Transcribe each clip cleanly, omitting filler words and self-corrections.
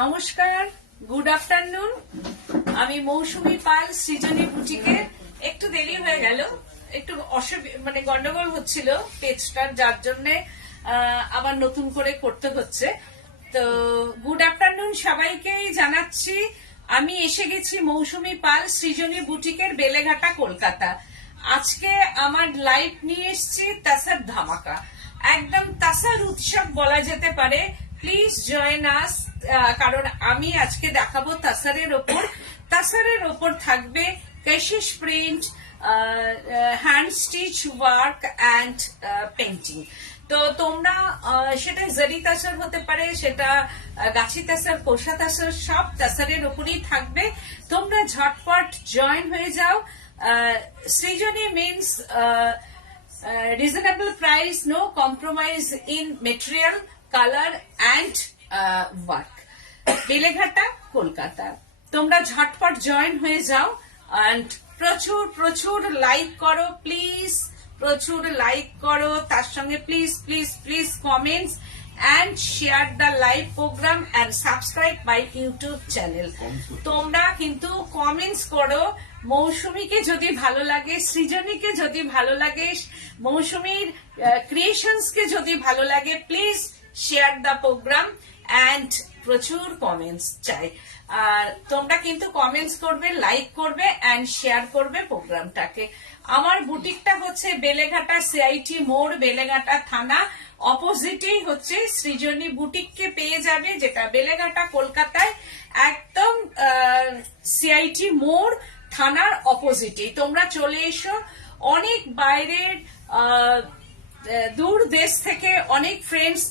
নমস্কার, good afternoon. আমি মৌসুমী পাল, সৃজনী বুটিকে। একটু দেরি হয়ে গেল, একটু মানে গন্ডগোল হচ্ছিল পেজটার, যার জন্য আবার নতুন করে করতে হচ্ছে। তো গুড আফটারনুন সবাইকেই জানাচ্ছি। আমি এসে গেছি মৌসুমী পাল, সৃজনী বুটিকের, বেলেঘাটা, কলকাতা। আজকে আমার লাইভ নিয়ে এসেছি তাসার ধামাকা, একদম তাসার উৎসব বলা যেতে পারে। প্লিজ জয়েন আস, কারণ আমি আজকে দেখাবো তাসারের ওপর থাকবে ক্যাশিশ print, hand stitch work and painting. তো তোমরা সেটা জারি তাসার হতে পারে, সেটা গাছি তাসার, কোষা তাসার, সব তাসারের ওপরই থাকবে। তোমরা ঝটপট জয়েন হয়ে যাও। Srijani means reasonable price, no compromise in material, color and work. Beleghata, Kolkata. তোমরা ঝটপট জয়েন হয়ে যাও and প্রচুর প্রচুর লাইক করো প্লিজ, প্রচুর লাইক করো, তার সঙ্গে please please please comments and share the live program and subscribe my YouTube channel. তোমরা কিন্তু কমেন্টস করো। মৌসুমীকে যদি ভালো লাগে, সৃজনীকে যদি ভালো লাগে, মৌসুমীর ক্রিয়েশনস কে যদি ভালো লাগে, please share the program and প্রচুর কমেন্টস চাই। আর তোমরা কিন্তু কমেন্টস করবে, লাইক করবে এন্ড শেয়ার করবে প্রোগ্রামটাকে। আমার বুটিকটা হচ্ছে বেলেঘাটা সিআইটি মোড়, বেলেঘাটা থানা অপোজিটেই হচ্ছে সৃজনী বুটিককে পেয়ে যাবে, যেটা বেলেঘাটা কলকাতায় একদম সিআইটি মোড় থানার অপোজিটেই। তোমরা চলে এসো। অনেক বাইরের দূর দেশ থেকে অনেক ফ্রেন্ডস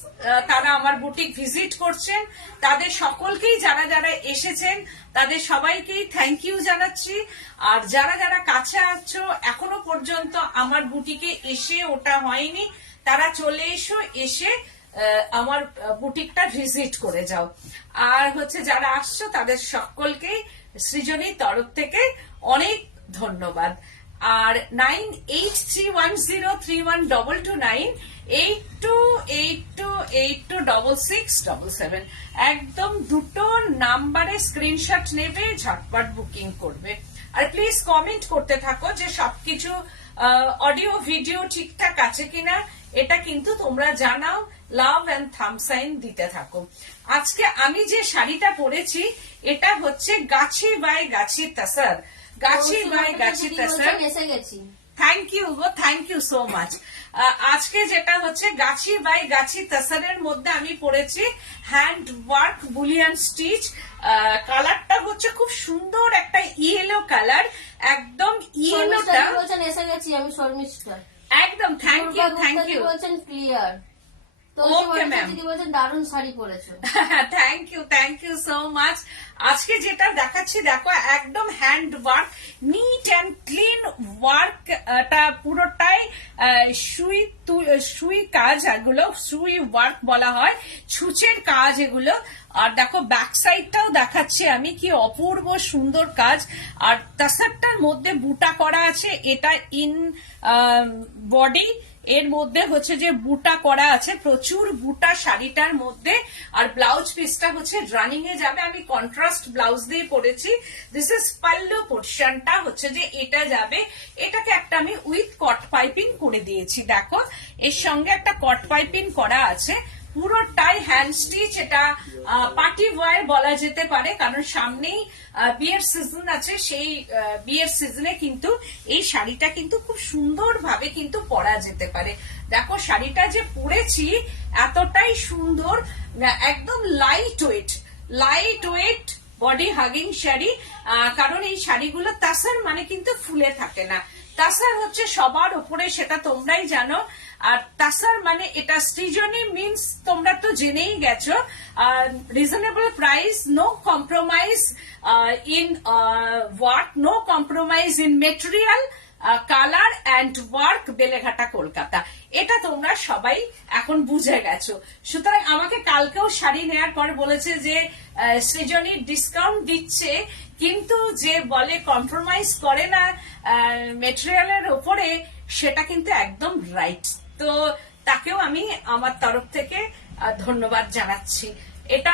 তারা আমার বুটিক ভিজিট করছেন। তাদের সকলকেই, যারা যারা এসেছেন তাদের সবাইকেই থ্যাংক ইউ জানাচ্ছি। আর যারা যারা কাছে আছো, এখনো পর্যন্ত আমার বুটিকে এসে ওটা হয়নি, তারা চলে এসো, এসে আমার বুটিকটা ভিজিট করে যাও। আর হচ্ছে যারা আসছো তাদের সকলকেই সৃজনীর তরফ থেকে অনেক ধন্যবাদ। আর 9831031229 8282826677 একদম দুটো নাম্বারে স্ক্রিনশট নেবে, ঝটপট বুকিং করবে। আর প্লিজ কমেন্ট করতে থাকো যে সবকিছু অডিও ভিডিও ঠিকঠাক আছে কিনা, এটা কিন্তু তোমরা জানাও, লাভ এন্ড থাম্ব সাইন দিতে থাকো। আজকে আমি যে শাড়িটা পরেছি এটা হচ্ছে গাছি by gachi তাসার, gachi by gachi tussar. Thank you গো, থ্যাংক ইউ সো মাচ। আজকে যেটা হচ্ছে গাছি বাই গাছি তাসারের মধ্যে আমি পরেছি হ্যান্ড ওয়ার্ক বুলিয়ান স্টিচ। কালারটা হচ্ছে খুব সুন্দর একটা ইয়েলো কালার, একদম ইয়েলোটা। এসে গেছি আমি শর্মিষ্ঠা, একদম thank you, thank you. Clear. Okay ma'am, দারুণ শাড়ি পরেছো। Thank you, thank you so much. আজকে যেটা দেখাচ্ছি দেখো, একদম hand work, neat and clean work, পুরোটাই সুই কাজ, এগুলো সুই ওয়ার্ক বলা হয়, ছুঁচের কাজ এগুলো। আর দেখো ব্যাক সাইডটাও দেখাচ্ছি আমি, কি অপূর্ব সুন্দর কাজ। আর তাসারটার মধ্যে বুটা করা আছে, এটা ইন বডি, এর মধ্যে হচ্ছে যে বুটা করা আছে, প্রচুর বুটা শাড়িটার মধ্যে। আর ব্লাউজ পিসটা হচ্ছে রানিং এ যাবে, আমি কন্ট্রাস্ট ব্লাউজ দিয়ে পরেছি। দিস ইজ পাল্লু পোর্শনটা হচ্ছে যে এটা যাবে। এটাকে একটা আমি উইথ কট পাইপিং করে দিয়েছি, দেখো এর সঙ্গে একটা কট পাইপিং করা আছে। পুরোটাই হ্যান্ড স্টিচ, এটা পার্টি ওয়্যার বলা যেতে পারে, কারণ সামনেই বিয়ের সিজন আছে। সেই বিয়ের সিজনে কিন্তু এই শাড়িটা কিন্তু খুব সুন্দর ভাবে কিন্তু পরা যেতে পারে। দেখো শাড়িটা যে পরেছি এতটাই সুন্দর, একদম light weight body hugging sari. কারণ এই শাড়িগুলো তাসার মানে কিন্তু ফুলে থাকে না, তাসার হচ্ছে সবার উপরে, সেটা তোমরাই জানো। আর তাসার মানে এটা সৃজনী মিনস তোমরা তো জেনেই গেছো। Reasonable price, no compromise in work, no compromise in material, colour and work, Beleghata Kolkata. এটা তোমরা সবাই এখন বুঝে গেছো। সুতরাং আমাকে কালকেও শাড়ি নেওয়ার পর বলেছে যে সৃজনী ডিসকাউন্ট দিচ্ছে, কিন্তু যে বলে কম্প্রোমাইজ করে না মেটেরিয়ালের ওপরে, সেটা কিন্তু একদম রাইট। তো তাকেও আমি আমার তরফ থেকে ধন্যবাদ জানাচ্ছি। এটা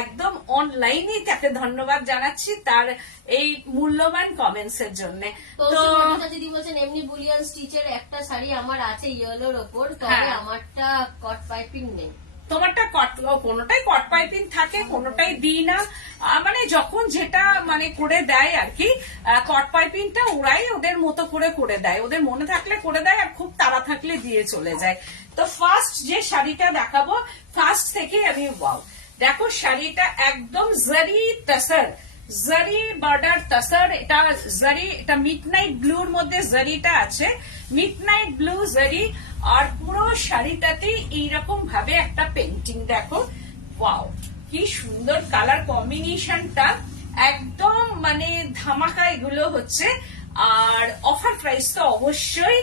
একদম অনলাইনেই তাকে ধন্যবাদ জানাচ্ছি তার এই মূল্যবান কমেন্টস এর জন্য। তো দিদি বলছেন এমনি বুলিয়ান স্টিচের একটা শাড়ি আমার আছে ইয়েলোর ওপর, তবে হ্যাঁ। আমারটা কট পাইপিং নেই। তোমারটা কোনোটাই কট পাইপিং থাকে, কোনোটাই দিই না। মানে যখন যেটা মানে করে দেয় আর কি, কট পাইপিংটা ওরাই ওদের মতো করে দেয়, ওদের মনে থাকলে করে দেয় আর খুব তাড়া থাকলে দিয়ে চলে যায়। তো ফার্স্ট যে শাড়িটা দেখাবো, ফার্স্ট থেকে আমি ওয়াও, দেখো শাড়িটা একদম জারি টাসার, জারি বর্ডার টাসার। এটা জারি, এটা মিডনাইট ব্লুর মধ্যে জারিটা আছে, মিডনাইট ব্লু জারি। আর পুরো শাড়িটাতে এইরকম ভাবে একটা পেন্টিং, দেখো ওয়াও কি সুন্দর কালার কম্বিনেশনটা, একদম মানে ধামাকা এগুলো হচ্ছে। আর অফার প্রাইস তো অবশ্যই।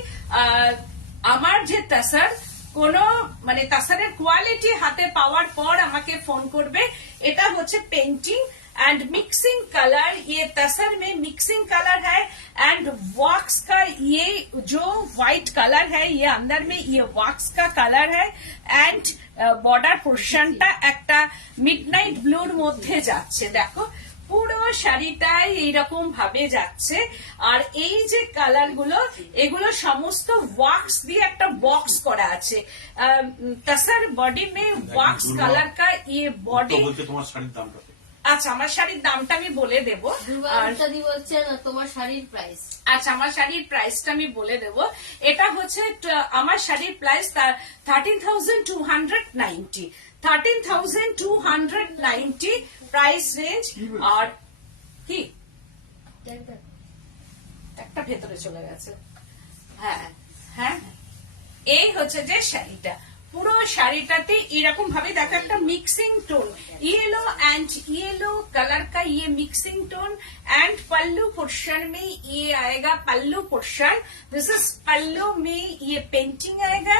আমার যে তাসার কোন মানে তাসারের কোয়ালিটি হাতে পাওয়ার পর আমাকে ফোন করবে। এটা হচ্ছে পেন্টিং एंड मिक्सिंग कलर, ये तसर में मिक्सिंग कलर है एंड वॉक्स का ये जो व्हाइट कलर है ये अंदर में ये वॉक्स का कलर है एंड बॉर्डर पोर्शनটা একটা মিডনাইট ব্লুর মধ্যে যাচ্ছে। দেখো পুরো শাড়িটাই এইরকম ভাবে যাচ্ছে। আর এই যে কালার গুলো, এগুলো সমস্ত ওয়াক্স দিয়ে একটা বক্স করা আছে। तसर बॉडी में वॉक्स कलर का ये बॉडी। তোমার শাড়ির দামটা আচ্ছা, আমার শাড়ির দামটা আমি বলে দেবো। দিদি বলছেন তোমার শাড়ির প্রাইস। আচ্ছা, আমার শাড়ির প্রাইসটা আমি বলে দেবো। এটা হচ্ছে আমার শাড়ির প্রাইস 13,290, 13,290 প্রাইস রেঞ্জ। আর কি একটা ভেতরে চলে গেছে। হ্যাঁ হ্যাঁ, এই হচ্ছে যে শাড়িটা, পুরো শাড়িটাতে এরকম ভাবে দেখো একটা mixing tone, yellow and yellow colour का ये mixing tone and pallu portion में ये आएगा, पल्लू पोर्शन दिस इज पल्लू में ये पेंटिंग आएगा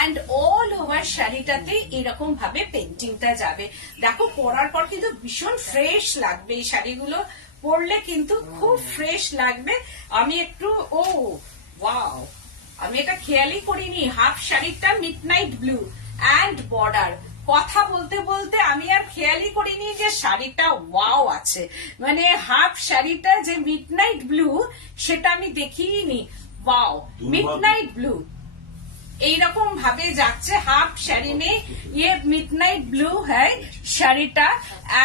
एंड ऑल ओवर শাড়িটাতে এরকম ভাবে পেন্টিংটা যাবে। দেখো পরার পর কিন্তু ভীষণ ফ্রেশ লাগবে, এই শাড়িগুলো পরলে কিন্তু খুব ফ্রেশ লাগবে। আমি একটু ওয়াও, আমি এটা খেয়ালই করিনি। হাফ শাড়িটা মিডনাইট ব্লু এন্ড বর্ডার, কথা বলতে বলতে আমি আর খেয়ালই করিনি যে শাড়িটা ওয়াও আছে। মানে হাফ শাড়িটা যে মিডনাইট ব্লু সেটা আমি দেখিনি। ওয়াও, মিডনাইট ব্লু এইরকম ভাবে যাচ্ছে। হাফ শাড়ি মে ये মিডনাইট ব্লু है শাড়িটা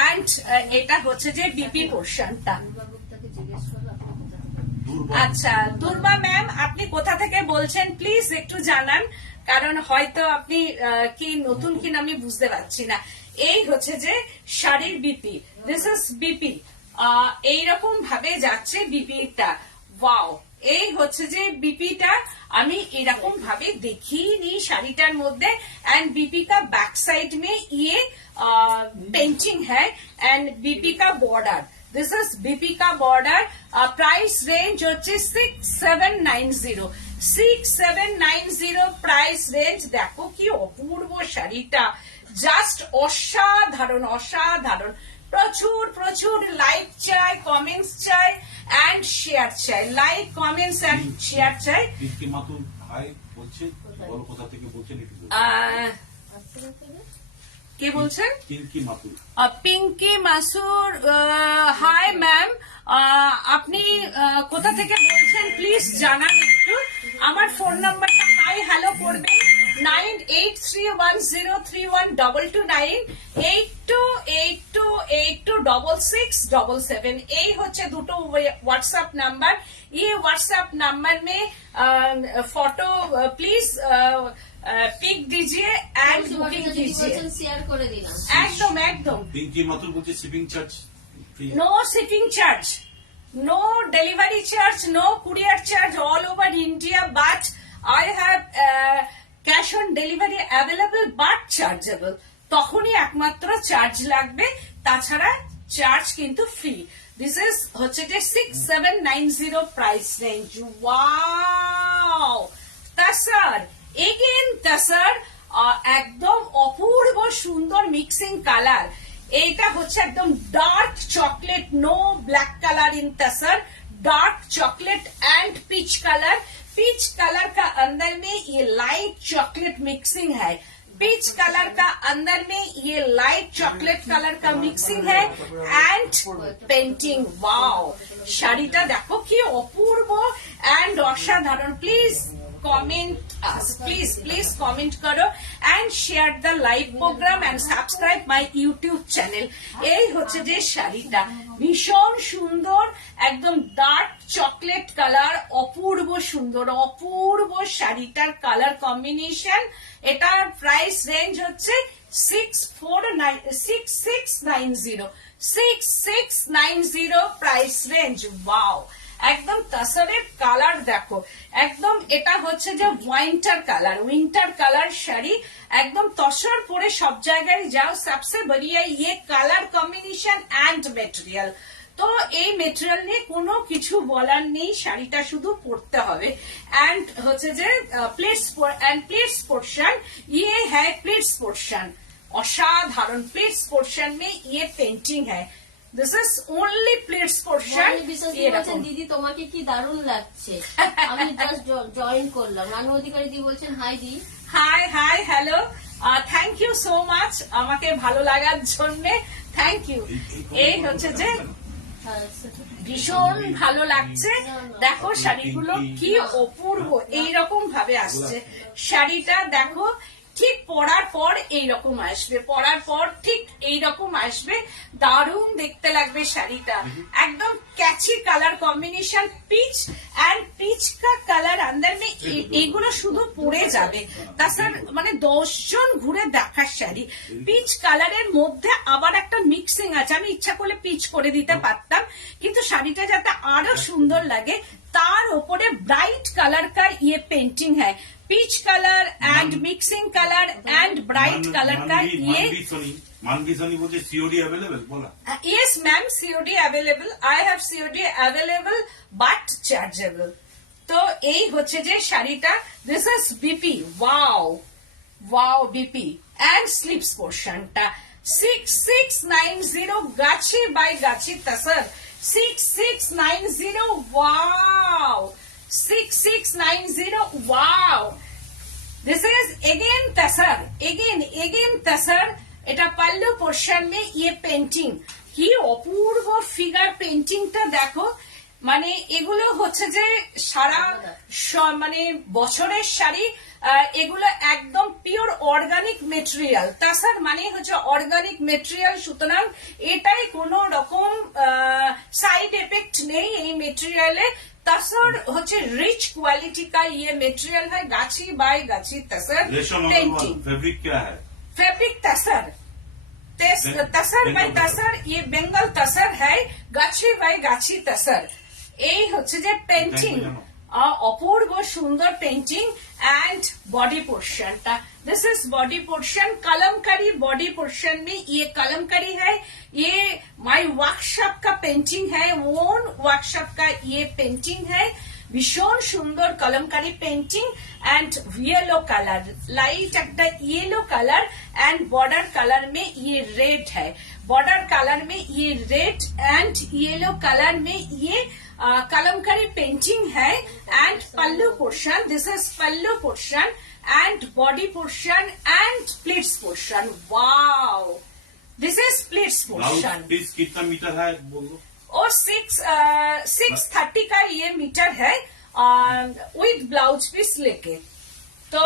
এন্ড এটা হচ্ছে যে বিপি পোর্শনটা। আচ্ছা দুর্বা ম্যাম, আপনি কোথা থেকে বলছেন প্লিজ একটু জানান, কারণ হয়তো আপনি কি নতুন কিনা আমি বুঝতে পারছি না। এই হচ্ছে যে শাড়ির বিপি, দিস ইজ বিপি, এইরকম ভাবে যাচ্ছে বিপিটা। ওয়াও, এই হচ্ছে যে বিপিটা আমি এরকম ভাবে দেখিনি শাড়িটার মধ্যে। एंड बीपी का बैक साइड में ये पेंटिंग है एंड बीपी का बॉर्डर, दिस इज बीपी का बॉर्डर। प्राइस रेंज হচ্ছে 6790, 6790 প্রাইস রেঞ্জ। দেখো কি অপূর্ব শাড়িটা, জাস্ট অসাধারণ অসাধারণ। প্রচুর প্রচুর লাইক চাই, কমেন্টস চাই এন্ড শেয়ার চাই, লাইক কমেন্টস এন্ড শেয়ার চাই। পিঙ্কি মাতুল হাই বলছে, বলো কোথা থেকে বলছেন একটু। কে বলছেন? পিঙ্কি মাতুল। পিঙ্কি মাসুর, হাই ম্যাম, আপনি কোথা থেকে বলছেন প্লিজ জানান একটু। আমার ফোন নাম্বারটা হাই হ্যালো করবেন 9831031229, 8282826677। এই হচ্ছে দুটো হোয়াটসঅ্যাপ নাম্বার। ये व्हाट्सएप नंबर में फोटो प्लीज पिक दीजिए एंड बुकिंग कीजिए। শেয়ার করে দিলাম। একদম একদম। পিঙ্কি মাতুল বলছে shipping charge free, no shipping charge, no delivery charge, no courier charge all over India, but I have cash on delivery available but chargeable। তখনই একমাত্র চার্জ লাগবে, তাছাড়া চার্জ কিন্তু ফ্রি। দিস ইজ হচ্ছে যে 6790 price range. Wow, tussar again tussar, একদম অপূর্ব সুন্দর মিক্সিং কালার। এইটা হচ্ছে একদম dark chocolate, no black colour in tussar, dark chocolate and peach colour. Peach colour का अंदर में ये लाइट चॉकलेट मिक्सिंग है। पीच कलर का अंदर में ये लाइट चॉकलेट कलर का मिक्सिंग है एंड पेंटिंग वाओ শাড়িটা দেখো কি অপূর্ব এন্ড অসাধারণ প্লিজ কমেন্ট প্লিজ কমেন্ট করো and share the live programme and subscribe my YouTube channel এই হচ্ছে যে শাড়িটা ভীষণ সুন্দর একদম ডার্ক চকলেট কালার অপূর্ব সুন্দর অপূর্ব শাড়িটার কালার কম্বিনেশন এটার প্রাইস রেঞ্জ হচ্ছে 6690 প্রাইস রেঞ্জ ওয়াও একদম তসরের কালার দেখো একদম এটা হচ্ছে যে উইন্টার কালার শাড়ি একদম তসর পরে সব জায়গায় যাও সবসে বড়িয়া ইয়ে কালার কম্বিনেশন এন্ড মেটেরিয়াল তো এই মেটেরিয়াল নিয়ে কোনো কিছু বলার নেই শাড়িটা শুধু পরতে হবে এন্ড হচ্ছে যে প্লেটস পোর্শন ये है प्लेट्स पोर्शन असाधारण प्लेट्स पोर्शन में ये पेंटिंग है this is only plates portion ये বলছেন দিদি তোমাকে কি দারুণ লাগছে আমি জাস্ট জয়েন করলাম মানু অধিকারী দি বলছেন হাই দি hi hello thank you so much আমাকে ভালো লাগার জন্য থ্যাংক ইউ এই হচ্ছে যে ভীষণ ভালো লাগছে দেখো শাড়িগুলো কি অপূর্ব এইরকম ভাবে আসছে শাড়িটা দেখো ঠিক পরার পর এইরকম আসবে পরার পর ঠিক এইরকম আসবে দারুণ দেখতে লাগবে শাড়িটা একদম catchy colour combination peach and peach কা কালার আন্দার মে এগুলো শুধু পরে যাবে তাছাড়া মানে 10 জন ঘুরে দেখার শাড়ি পিচ কালারের মধ্যে আবার একটা মিক্সিং আছে আমি ইচ্ছা করলে পিচ করে দিতে পারতাম কিন্তু শাড়িটা যাতে আরো সুন্দর লাগে তার উপরে ব্রাইট কালার का ये पेंटिंग है peach colour and mixing colour and bright colour का ये मानवी सोनी बोलते सीओडी अवेलेबल बोला yes ma'am COD available I have COD available but chargeable तो এই হচ্ছে যে শাড়িটা this is BP wow BP and slips পোর্শনটা 6690 গাছি by Gachhi tussar 6690 wow 6690 wow this is again tasar এটা পাল্লু পোর্শন মে ये পেন্টিং কি অপূর্ব ফিগার পেন্টিংটা দেখো মানে এগুলো হচ্ছে যে সারা মানে বছরের শাড়ি এগুলো একদম পিওর অর্গানিক মেটেরিয়াল তাছাড়া মানে হচ্ছে অর্গানিক মেটেরিয়াল সুতরাং এটাই কোনো রকম সাইড এফেক্ট নেই এই মেটেরিয়ালে तसर होचे रिच क्वालिटी का ये मटेरियल है गाछी बाय गाछी तसर पेंटिंग फैब्रिक क्या है फैब्रिक तसर तसर बाय तसर ये बेंगल तसर है गाछी बाय गाछी तसर এই হচ্ছে যে পেন্টিং অপূর্ব সুন্দর painting and body portion this is body portion kalamkari body portion में ये कलमकारी है ये माय वर्कशॉप का पेंटिंग है ओन वर्कशॉप का ये पेंटिंग है भीषण सुंदर kalamkari painting and yellow colour light एक yellow colour and border colour में ये रेड है बॉर्डर कलर में ये रेड एंड येलो कलर में ये कलमकारी पेंटिंग है and pallu portion this is pallu portion and body portion and pleats portion wow this is pleats portion piece कितना मीटर है बोलो और 630 का ये मीटर है উইথ ব্লাউজ পিস লেকে তো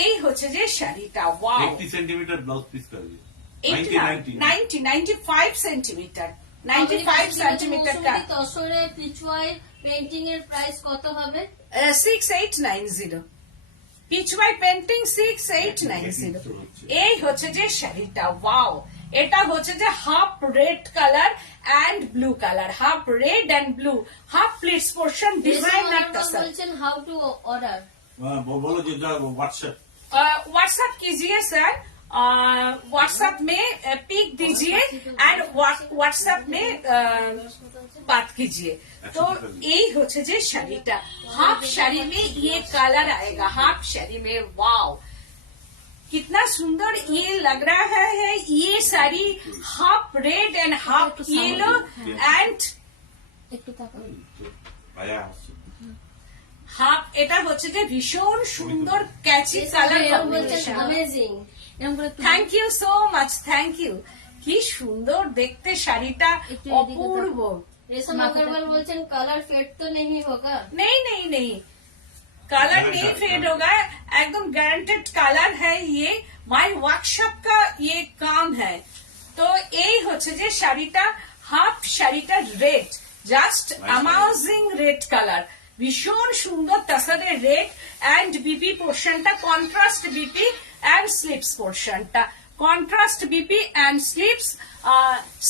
এই হচ্ছে যে শাড়িটা ওয়াও 80 সেন্টিমিটার ব্লাউজ পিস कर दिए 95 সেন্টিমিটার 95 সেন্টিমিটার का তসরে পিচওয়াই পেইন্টিং এর প্রাইস কত হবে 6890 পিচওয়াই পেইন্টিং 6890 এই হচ্ছে যে শাড়িটা ওয়াও এটা হচ্ছে যে half red colour and blue colour half red and blue half pleats portion designer tussar বলছেন हाउ टू ऑर्डर बोलो जो व्हाट्सएप व्हाट्सएप कीजिए सर व्हाट्सएप में पिक दीजिए एंड व्हाट्सएप में बात कीजिए तो यही होचे जे শাড়িটা हाफ साड़ी में ये कलर आएगा हाफ साड़ी में वाओ कितना सुंदर ये लग रहा है ये sari half red and half yellow and একটু তাকাও आया হাফ এটা হচ্ছে যে ভীষণ সুন্দর ক্যাচি কালার কম্বিনেশন अमेजिंग এরকম করে একটু thank you so much, thank you. কি সুন্দর দেখতে শাড়িটা, একটু এদিকে অপূর্ব। रेशम अग्रवाल বলছেন কালার ফেড তো नहीं होगा। नहीं नहीं नहीं, कलर नहीं फेड होगा, एकदम गारंटेड कलर है ये। माई वर्कशॉप का ये काम है। तो এই হচ্ছে যে শাড়িটা, হাফ শাড়িটা red, just amusing red colour, ভীষণ সুন্দর তাসারের রেড। এন্ড বিপি পোর্শনটা কন্ট্রাস্ট বিপি এন্ড স্লিপস পোর্শনটা contrast BP and slips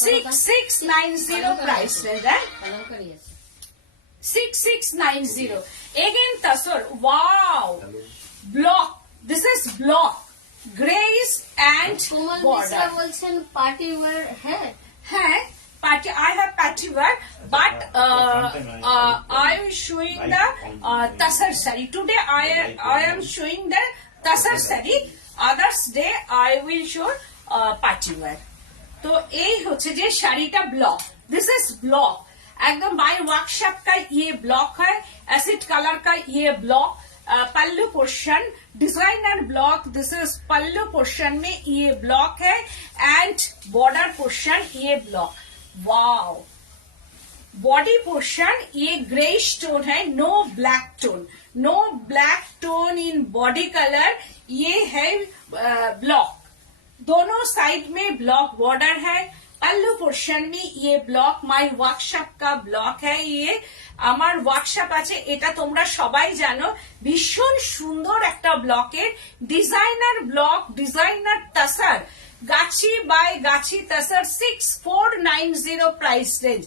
6690 price range. Kalamkari আছে 6690 again tasor. Wow, block, this is block, grace and Komal border. Mishra বলছেন পার্টি ওয়্যার হ্যাঁ Hai party, I have party wear, but I am showing the tasar sari today. I am showing the tasar sari, others day I will show party wear. तो এই হচ্ছে যে শাড়িটা block, this is block, एकदम by workshop का ये block है, acid colour का ये block. Pallu portion designer block, this is pallu portion में ये ब्लॉक है एंड बॉर्डर पोर्शन ये ब्लॉक। वाओ, बॉडी पोर्शन ये ग्रे टोन है, no black tone, no black tone in body colour, ये है ब्लॉक। दोनों साइड में ब्लॉक बॉर्डर है। पल्लू पोर्शन में ये ब्लॉक माई वर्कशॉप का ब्लॉक है। ये আমার ওয়ার্কশপ আছে, এটা তোমরা সবাই জানো। ভীষণ সুন্দর একটা ব্লকের designer block, designer তাসার, gachi by gachi tussar 6490 price range,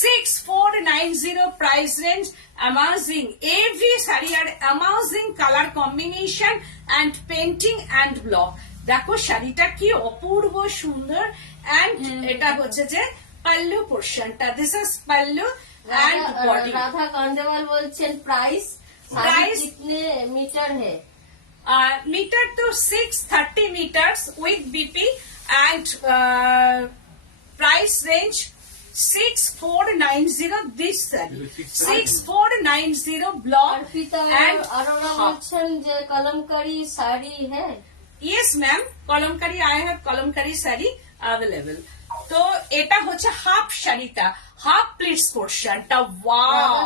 6490 price range. Amazing, every sari আর amazing colour combination and painting and block. দেখো শাড়িটা কি অপূর্ব সুন্দর। এন্ড এটা হচ্ছে যে পাল্লু পোর্শনটা, this is pallu and body. Radha Khandelwal बोलছেন प्राइस Price? कितने मीटर है? मीटर तो 630 metres with BP and price range 6490 this sari, 6490 block Arpita and Arora बोलছেন যে কলমকারি শাড়ি है। Yes ma'am, kalamkari, I have kalamkari sari available. তো এটা হচ্ছে হাফ শাড়িটা, হাফ প্লিটস পোর্শনটা। ওয়াও,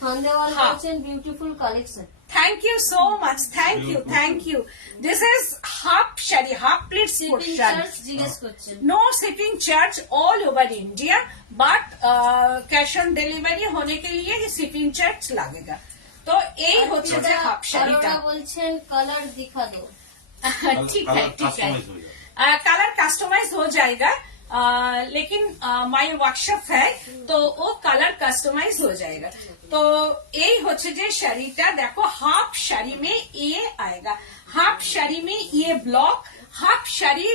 খান্ডেওয়াল হ্যাঁ। বলছেন beautiful collection. thank you so much, thank you, thank you. This is half shari, half pleats shipping portion. Charge জিজ্ঞেস করছেন। No shipping charge all over India, but cash on delivery होने के लिए ही shipping charge लगेगा। तो এই হচ্ছে যে হাফ শাড়িটা। अरोड़ा बोलছেন कलर दिखा दो। ठीक है, ठीक है, Customize हो जाएगा। कलर कस्टमाइज हो जाएगा, लेकिन माई वर्कशॉप है तो वो कलर कस्टमाइज हो जाएगा। तो এই হচ্ছে যে শাড়িটা, দেখো হাফ শাড়ি में ये आएगा, हाफ शाड़ी में ये block, half sari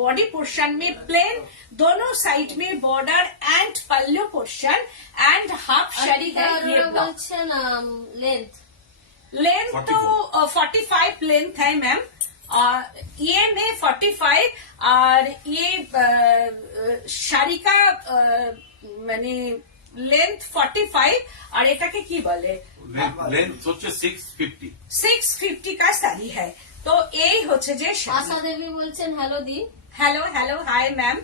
body portion में प्लेन, दोनों साइड में border and pallu portion and half sari है ये अरोड़ा ब्लॉक। बोलছেন लेंथ लेंथ तो 45 लेंथ है मैम, ये में 45 और ये শাড়ি का মানে लेंथ 45 और এটাকে কি বলে लेंथ सोचे 650। 650 का শাড়ি है। তো এই হচ্ছে যে আশা দেবী বলছেন হ্যালো দি। Hello hello, hi ma'am.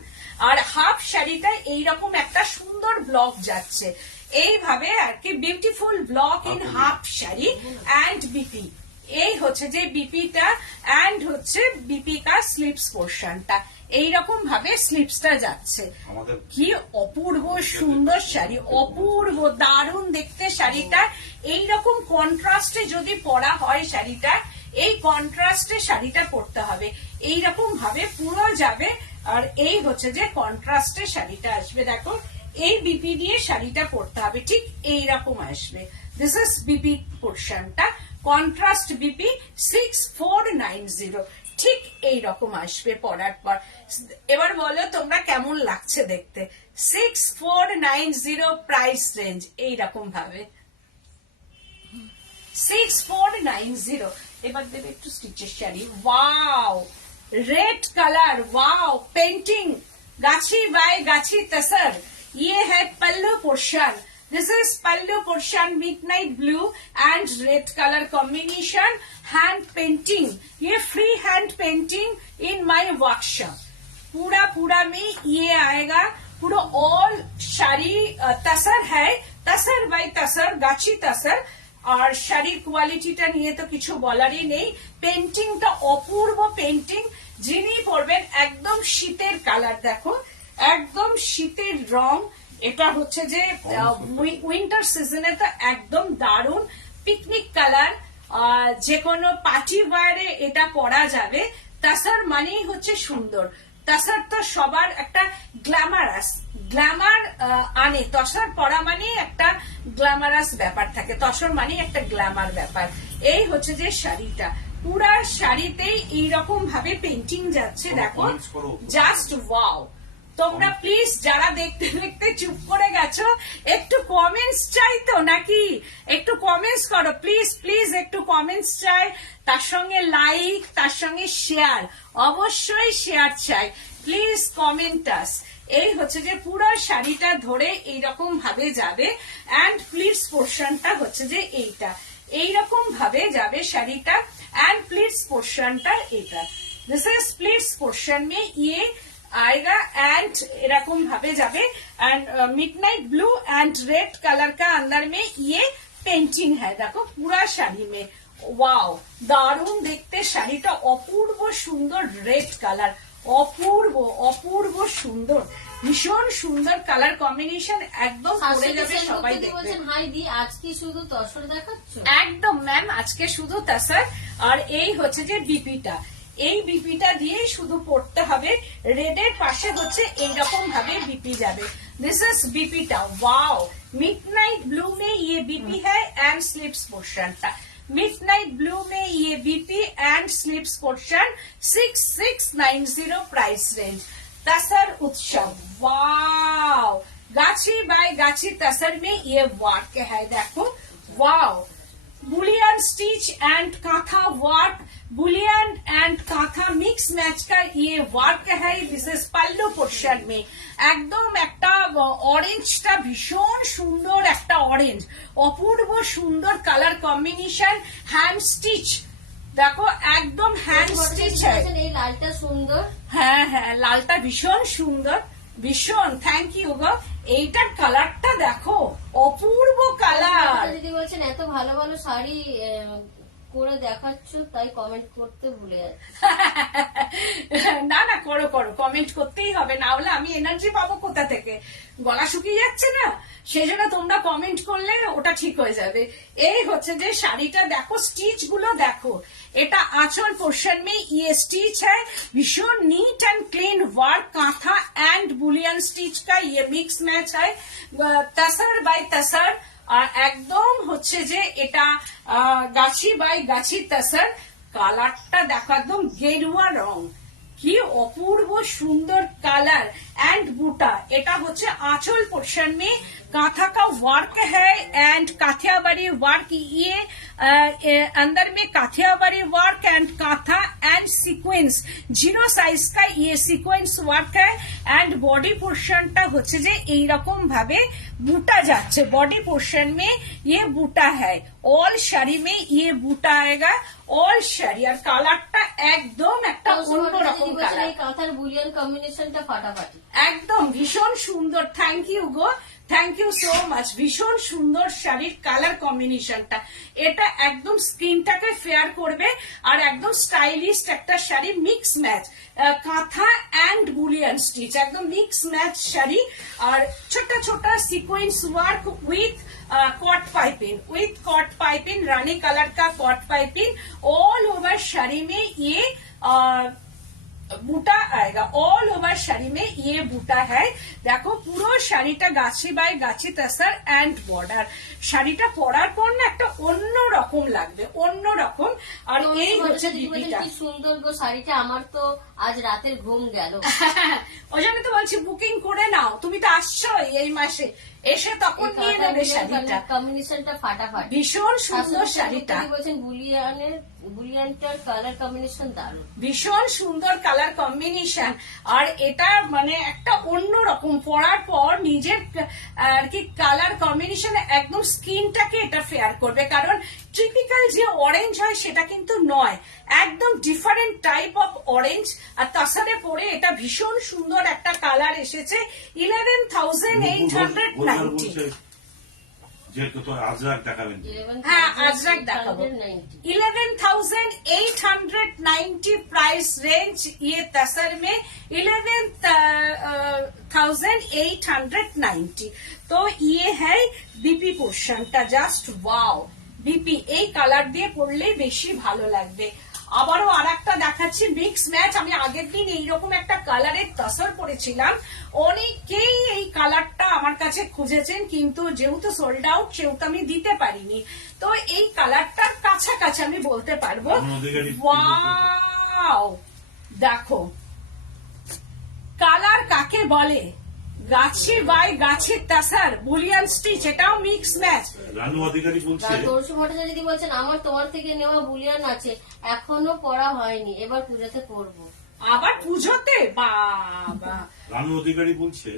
আর হাফ শাড়িটা এইরকম একটা সুন্দর ব্লক যাচ্ছে, এইভাবে আর কি, beautiful block in half sari and BP. এই হচ্ছে যে বিপিটা এন্ড হচ্ছে বিপি কা স্লিপস পোর্শনটা, এইরকম ভাবে স্লিপসটা যাচ্ছে। আমাদের কি অপূর্ব সুন্দর শাড়ি, অপূর্ব দারুণ দেখতে শাড়িটা। এইরকম কন্ট্রাস্টে যদি পরা হয় শাড়িটা, এই কন্ট্রাস্টে শাড়িটা পরতে হবে, এইরকম ভাবে পুরো যাবে। আর এই হচ্ছে যে কন্ট্রাস্টে শাড়িটা আসবে, দেখো এই বিপি দিয়ে শাড়িটা পরতে হবে, ঠিক এইরকম আসবে। দিস ইজ বিপি পোর্শনটা, কন্ট্রাস্ট বিপি 6490, ঠিক এইরকম আসবে পরার পর। এবার বলো তোমরা কেমন লাগছে দেখতে। 6490 প্রাইস রেঞ্জ, এইরকম ভাবে 6490। এবার দেবে একটু স্টিচের sari. Wow, red colour, wow, painting, गाछी बाय गाछी तसर, ये है पल्लू portion, This is pallu portion, midnight blue and red color combination, hand painting. ये free hand painting in my workshop. पूरा में ये आएगा, पूरा ऑल शाड़ी तसर है, तसर बाय तसर, गाछी तसर। আর শাড়ির কোয়ালিটিটা নিয়ে তো কিছু বলারই নেই। পেন্টিংটা অপূর্ব পেন্টিং, যিনি পরবেন একদম শীতের কালার, দেখো একদম শীতের রং। এটা হচ্ছে যে উইন্টার সিজনে তো একদম দারুণ পিকনিক কালার, যে কোনো পার্টি ওয়্যারে এটা পরা যাবে। তাসার মানেই হচ্ছে সুন্দর, তাসার তো সবার একটা গ্ল্যামার আনে, তসর পরা মানে একটা গ্ল্যামারাস ব্যাপার থাকে, তসর মানে একটা গ্ল্যামার ব্যাপার। এই হচ্ছে যে শাড়িটা, পুরা শাড়িতেই এইরকম ভাবে পেন্টিং যাচ্ছে, দেখো জাস্ট ওয়াও। তোমরা প্লিজ যারা দেখতে দেখতে চুপ করে গেছো, একটু কমেন্টস চাই তো নাকি? একটু কমেন্টস করো প্লিজ প্লিজ, একটু কমেন্টস চাই, তার সঙ্গে লাইক, তার সঙ্গে শেয়ার, অবশ্যই শেয়ার চাই, প্লিজ কমেন্ট আস। এই হচ্ছে যে পুরো শাড়িটা ধরে এইরকম ভাবে যাবে, এন্ড প্লিটস পোর্শনটা হচ্ছে যে এইরকম ভাবে যাবে শাড়িটা, एंड प्लीट्स पोर्शनটা এটা। दिस इज प्लीट्स पोर्शन में ये आएगा एंड এরকম ভাবে যাবে, and midnight blue and red colour का अंदर में ये पेंटिंग है। देखो पूरा শাড়ি में ওয়াও, দারুণ দেখতে শাড়িটা, অপূর্ব সুন্দর রেড কালার, অপূর্ব সুন্দর, ভীষণ সুন্দর কালার কম্বিনেশন, একদম পরে যাবে, সবাই দেখবে। হাই দি, আজকে শুধু তসর দেখাচ্ছ? একদম ম্যাম, আজকে শুধু তসর। আর এই হচ্ছে যে বিপিটা, এই বিপিটা দিয়ে শুধু পড়তে হবে, রেডের পাশে হচ্ছে এইরকম ভাবে বিপি যাবে। दिस इज बीपीटा, वाओ। मिडनाइट ब्लू में ये बीपी है and sleeves portion, midnight blue में ये BP and sleeves portion, 6690 price range. Tussar Utsav, wow, गाछी बाय गाछी तसर में ये वर्क है, देखो wow, bullion stitch and katha work, bullion and katha mix match का ये वर्क है। दिस इज पल्लू पोर्शन में একদম একটা অরেঞ্জটা ভীষণ সুন্দর, একটা অরেঞ্জ, অপূর্ব সুন্দর কালার কম্বিনেশন, হ্যান্ড স্টিচ, দেখো একদম হ্যান্ড স্টিচ। এই লালটা সুন্দর, হ্যাঁ হ্যাঁ, লালটা ভীষণ সুন্দর, ভীষণ, থ্যাংক ইউ গো। এইটার কালারটা দেখো, অপূর্ব কালার। যদি বলছেন এত ভালো ভালো শাড়ি করে দেখাচ্ছ, তাই কমেন্ট করতে ভুলে যাচ্ছি। না না, করো করো, কমেন্ট করতেই হবে, না হলে আমি এনার্জি পাবো কোথা থেকে? গলা শুকিয়ে যাচ্ছে না, সেই জন্য তোমরা কমেন্ট করলে ওটা ঠিক হয়ে যাবে। এই হচ্ছে যে শাড়িটা দেখো, স্টিচ গুলো দেখো, এটা আঁচল পোর্শন में ये स्टिच है, भीषण neat and clean work, katha and bullion stitch का ये मिक्स मैच है, तसर बाय तसर। আর একদম হচ্ছে যে এটা গাছি বাই গাছি তসর, কালারটা দেখো একদম গেরুয়া রং, কি অপূর্ব সুন্দর কালার। एंड बूटा, এটা হচ্ছে आंचल पोर्शन में काथा का वर्क है एंड काठियावाड़ी वर्क, ये अंदर में Kathiawadi work and katha and sequence, 0 size का ये सीक्वेंस वर्क है। एंड बॉडी पोर्शनটা হচ্ছে যে এইরকম ভাবে बूटा যাচ্ছে, बॉडी पोर्शन में ये बूटा है, ऑल শাড়ি में ये बूटा आएगा, ऑल শাড়ি। আর কালারটা একদম একটা অন্যরকম কালার, এই কাঁথার বুলিয়ান কম্বিনেশনটা ফাটাফাটি, একদম ভীষণ সুন্দর। থ্যাংক ইউ গো, থ্যাংক ইউ সো মাচ, ভীষণ সুন্দর শাড়ির কালার কম্বিনেশনটা, এটা একদম স্কিনটাকে ফেয়ার করবে, আর একদম স্টাইলিশ একটা sari, mix match kantha and bullion stitch, একদম মিক্স ম্যাচ শাড়ি। আর ছোট ছোট sequence work with cot piping, with cot piping, रानी कलर का cot piping, all over sari में ये बूटा आएगा, ऑल ओवर শাড়ি में ये बूटा है। দেখো পুরো শাড়িটা গাছি by Gachhi tussar and border, শাড়িটা পরার পর না একটা অন্য রকম লাগবে, অন্য রকম। আর এই হচ্ছে বিপিটা, কি সুন্দর গো শাড়িটা, আমার তো আজ রাতের ঘুম গেল। ওই জন্য তো বলছি বুকিং করে নাও, তুমি তো আসছো এই মাসে, এসে তখন নিয়ে নেবে শাড়িটা, কম্বিনেশনটা ফাটাফাটি, ভীষণ সুন্দর শাড়িটা। বলছেন বুলিয়ানের বুলিয়ানটার কালার কম্বিনেশন দারুণ। ভীষণ সুন্দর কালার কম্বিনেশন। আর এটা মানে একটা অন্যরকম, পরার পর নিজের আর কি কালার কম্বিনেশন একদম স্কিনটাকে এটা ফেয়ার করবে, কারণ টিপিক্যাল যে অরেঞ্জ হয় সেটা কিন্তু নয়, একদম ডিফারেন্ট টাইপ অফ অরেঞ্জ। আর তাছাড়া পরে এটা ভীষণ সুন্দর একটা কালার এসেছে। 11,890। যেহেতু তো আজরাক দেখাবেন, হ্যাঁ, আজরাক দেখাবো। 11,890 प्राइस रेंज, ये तसर में 11,890। तो ये है बीपी पोर्शनটা, জাস্ট ওয়াও। বিপি এই কালার দিয়ে পরলে বেশি ভালো লাগবে। আবারও আরেকটা দেখাচ্ছি মিক্স ম্যাচ। আমি আগের দিন এইরকম একটা কালারের তসর পরেছিলাম, অনেকেই এই কালারটা আমার কাছে খুঁজেছেন, কিন্তু যেহেতু সোল্ড আউট সেহেতু আমি দিতে পারিনি। তো এই কালারটার কাছাকাছি আমি বলতে পারবো। ওয়াও, দেখো কালার কাকে বলে, গাছে বাই গাছের তাসার বুলিয়ান স্টিচ, এটাও মিক্স ম্যাচ। রানু অধিকারী বলছে, তরুণ ভট্টাচার্য দিদি বলছেন আমার তোমার থেকে নেওয়া বুলিয়ান আছে, এখনো পড়া হয়নি, এবার পুজোতে পরবো। আবার পুজোতে? বাবা। রানু অধিকারী বলছে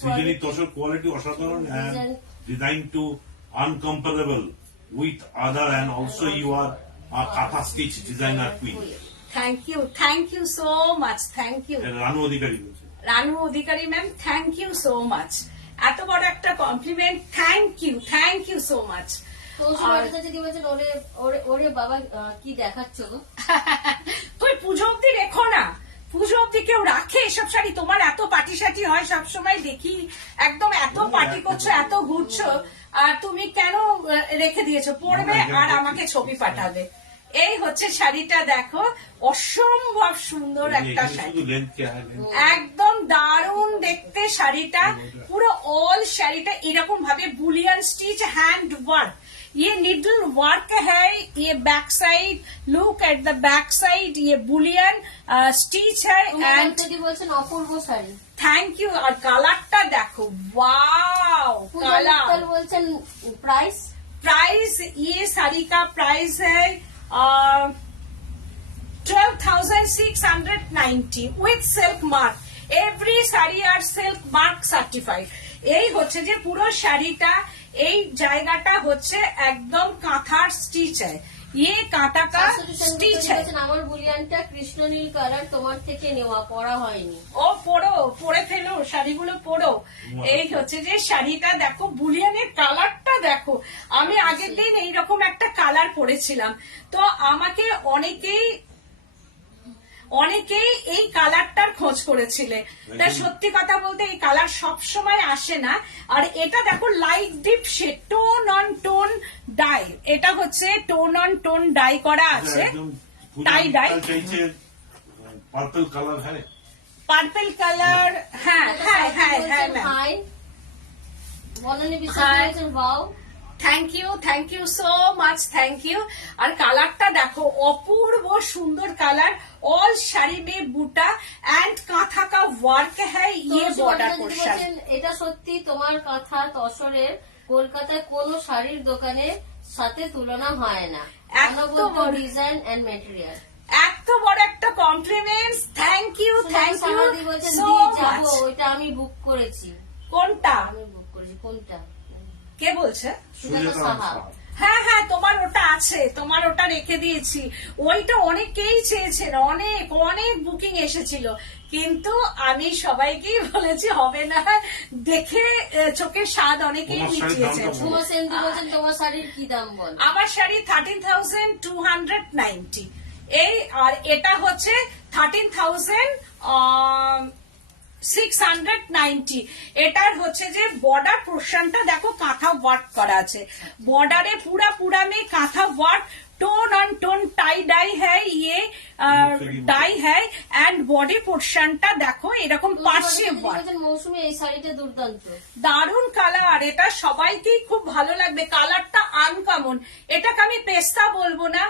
সৃজনী তসর কোয়ালিটি অসাধারণ and designed to uncomparable with other and also you are a Katha stitch designer queen. Thank you so much, thank you Ranu Adhikari বলছে। Ranu Adhikari ma'am, thank you so much, এত বড় একটা compliment, thank you so much. Tarun Bhattacharya দিদি বলছেন ওরে বাবা কি দেখাচ্ছ গো। তুই পুজো অব্দি রেখো না, পুজো অব্দি কেউ রাখে এসব শাড়ি? তোমার এত পাটি সাটি হয় সব সময় দেখি, একদম এত পাটি করছো, এত ঘুরছো, আর তুমি কেন রেখে দিয়েছো? পরবে আর আমাকে ছবি পাঠাবে। এই হচ্ছে শাড়িটা, দেখো অসম্ভব সুন্দর একটা শাড়ি, একদম দারুণ দেখতে শাড়িটা। পুরো অল শাড়িটা এরকম ভাবে বুলিয়ান স্টিচ, হ্যান্ড ওয়ার্ক, ये निडल वर्क है, ये back side, look at the back side, ये बुलियन स्टिच है। एंड বলছেন অপূর্ব শাড়ি, থ্যাংক ইউ। আর কালারটা দেখো, ওয়াও কালার। বলছেন प्राइस ये साड़ी का प्राइस है 12,690 with silk mark। Every sari are silk mark certified. এই হচ্ছে যে পুরো শাড়িটা, এই জায়গাটা হচ্ছে একদম কাঁথার স্টিচ है, ये कांटा का स्टिच है। আমার বুলিয়ানটা কৃষ্ণনীল কালার, তোমার থেকে নেওয়া, পরা হয়নি। ও পরে ফেলো শাড়িগুলো, পরো। এই হচ্ছে যে শাড়িটা দেখো, বুলিয়ানের কালারটা দেখো। আমি আগের দিন এইরকম একটা কালার পরেছিলাম, তো আমাকে অনেকেই এই কালারটার খোঁজ করেছিলে। তা সত্যি কথা বলতে এই কালার সব সময় আসে না। আর এটা দেখো light deep shade, tone on tone dye, এটা হচ্ছে টোন অন টোন ডাই করা আছে, টাই ডাই, পার্পল কালার। হ্যাঁ, পার্পল কালার। হ্যাঁ হ্যাঁ হ্যাঁ হ্যাঁ ম্যাম, বলনি বিশ্বাস wow, thank you so much, thank you. আর কালারটা দেখো, অপূর্ব সুন্দর কালার। ऑल শাড়ি মে বুটা এন্ড কাঁথা কা ওয়ার্ক है, ये बॉर्डर पोर्शन। এটা সত্যি তোমার কাঁথা তসরের কলকাতায় কোন শাড়ির দোকানের সাথে তুলনা হয় না, ডিজাইন এন্ড মেটেরিয়াল। এত বড় একটা compliments, thank you so much. ওইটা আমি বুক করেছি। কোনটা? আমি বুক করেছি। কোনটা? কে বলছে? সুজাতা সাহা। হ্যাঁ হ্যাঁ, তোমার ওটা আছে, তোমার ওটা রেখে দিয়েছি। ওইটা অনেকেই চেয়েছেন, অনেক বুকিং এসেছিল, কিন্তু আমি সবাইকেই বলেছি হবে না, দেখে চোখের স্বাদ অনেকেই মিটিয়েছেন। সুমা সেনদি বলছেন তোমার শাড়ির কি দাম বল? আমার শাড়ি 13,290, এই আর এটা হচ্ছে 13,690। এটার হচ্ছে যে বর্ডার পোর্শনটা দেখো, কাঁথা ওয়ার্ক করা আছে, বর্ডারে পুরা মে কাঁথা work, tone on tone tie dye है, ये डाई है। एंड बॉडी पोर्शनটা দেখো এরকম পার্শ্বে ওয়ার্ক। মৌসুমী এই শাড়িটা দুর্দান্ত, দারুন কালার, এটা সবাইকেই খুব ভালো লাগবে। কালারটা আনকমন, এটাকে আমি পেস্তা বলবো না,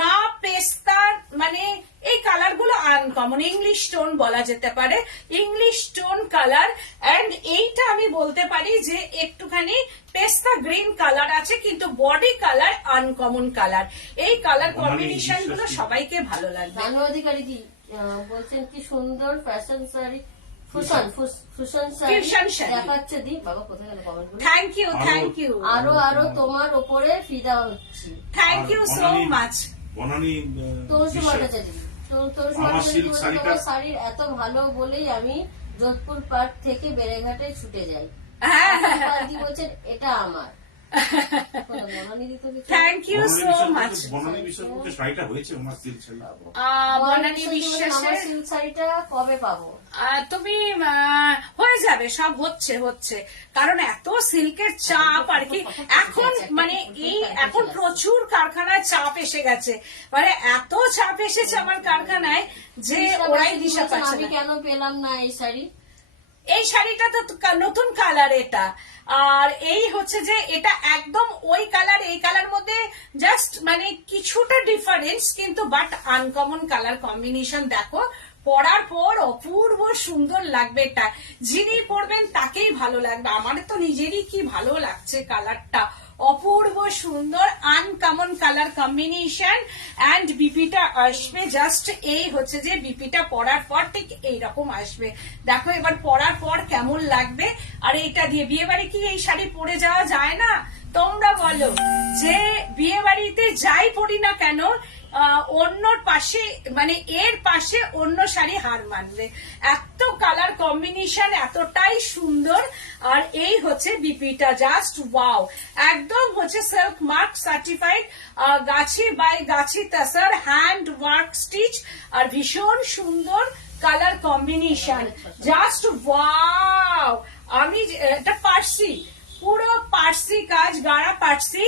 না পেস্তা, মানে এই কালার গুলো আনকমন, ইংলিশ টোন বলা যেতে পারে, ইংলিশ টোন কালার। এন্ড এইটা আমি বলতে পারি যে একটুখানি পেস্তা গ্রিন কালার আছে, কিন্তু বডি কালার আনকমন কালার। এই কালার কম্বিনেশন গুলো সবাইকে ভালো লাগবে। ভানু অধিকারী দি বলছেন কি সুন্দর ফ্যাশন শাড়ি, ফুশন শাড়ি দেখাচ্ছে দি। বাবা কোথায় গেল কমেন্ট গুলো? থ্যাংক ইউ, থ্যাংক ইউ, আরো তোমার উপরে ফিদা হচ্ছি। Thank you so much. Banani Tulsi Bhattacharya, Tulsi Bhattacharya তোমার শাড়ির এত ভালো বলেই আমি যোধপুর পার্ক থেকে বেড়েঘাটে ছুটে যাই। দি বলছেন এটা আমার। Thank you so much. Banani বিশ্বাসের শাড়িটা হয়েছে আমার সিল্ক শাড়ি। বনানী বিশ্বাসের সিল্ক শাড়িটা কবে পাবো? তুমি হয়ে যাবে, সব হচ্ছে, কারণ এত সিল্কের চাপ আর কি এখন, মানে এই এখন প্রচুর কারখানায় চাপ এসে গেছে, মানে এত চাপ এসেছে আমার কারখানায় যে ওরাই দিশা পাচ্ছে আমি না। কেন পেলাম না এই শাড়ি? এই শাড়িটা তো নতুন কালার এটা, আর এই হচ্ছে যে এটা একদম ওই কালার এই কালার মধ্যে জাস্ট মানে কিছুটা ডিফারেন্স, কিন্তু বাট আনকমন কালার কম্বিনেশন। দেখো পরার পর অপূর্ব সুন্দর লাগবে, এটা যিনি পরবেন তাকেই ভালো লাগবে। আমার তো নিজেরই কি ভালো লাগছে কালারটা, অপূর্ব সুন্দর আনকমন কালার কম্বিনেশন। এন্ড বিপিটা আসবে জাস্ট এই হচ্ছে যে বিপিটা পরার পর ঠিক এইরকম আসবে। দেখো এবার পরার পর কেমন লাগবে। আর এটা দিয়ে বিয়ে বাড়ি কি এই শাড়ি পরে যাওয়া যায় না? তোমরা বলো, যে বিয়ে বাড়িতে যাই পরি না কেন অন্যর পাশে, মানে এর পাশে অন্য শাড়ি হার মানবে, এত কালার কম্বিনেশন এতটাই সুন্দর। আর এই হচ্ছে বিপিটা, জাস্ট ওয়াও, একদম হচ্ছে silk mark certified, Gachhi by gachi তাসার hand work stitch, আর ভীষণ সুন্দর কালার কম্বিনেশন, জাস্ট ওয়াও। আমি এটা পার্সি, পুরো পার্সি কাজ, গাড়া পার্সি।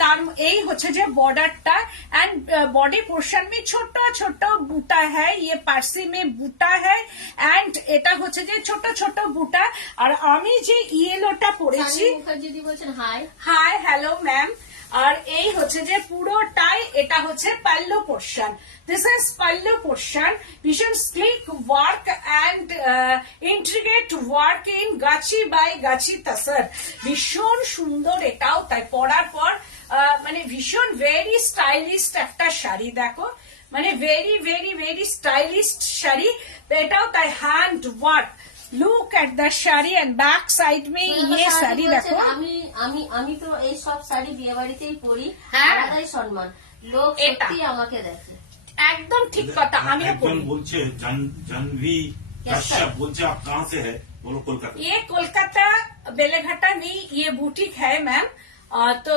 তার এই হচ্ছে যে বর্ডারটা एंड बॉडी पोर्शन में छोटा छोटा बूटा है, ये पार्सी में बूटा है एंड এটা হচ্ছে যে ছোট ছোট বুটা। আর আমি যে ইয়েলোটা পরেছি, মুখার্জি বলছেন হাই হাই হ্যালো ম্যাম। আর এই হচ্ছে যে পুরোটাই এটা হচ্ছে pallu portion, this is pallu portion, ভীষণ sleek work and intricate work in gachi by gachi tussar, ভীষণ সুন্দর এটাও। তাই পরার পর মানে ভীষণ ভেরি স্টাইলিস্ট একটা শাড়ি। দেখো মানে very very very stylish sari এটাও। তাই hand work, look at the sari and back side মে ये শাড়ি দেখো। আমি তো এই সব শাড়ি বিয়ে বাড়িতেই পরি, হ্যাঁ। আলাদাই সম্মান, লোক সত্যি আমাকে দেখে। একদম ঠিক কথা, আমিও একজন পড়ি। বলছে জাহ্নবী কাশ্যপ বলছে আপ কাহা সে হ্যায়, বলো কলকাতা। ये कोलकाता बेलेघाटा में ये बुटीक है मैम। तो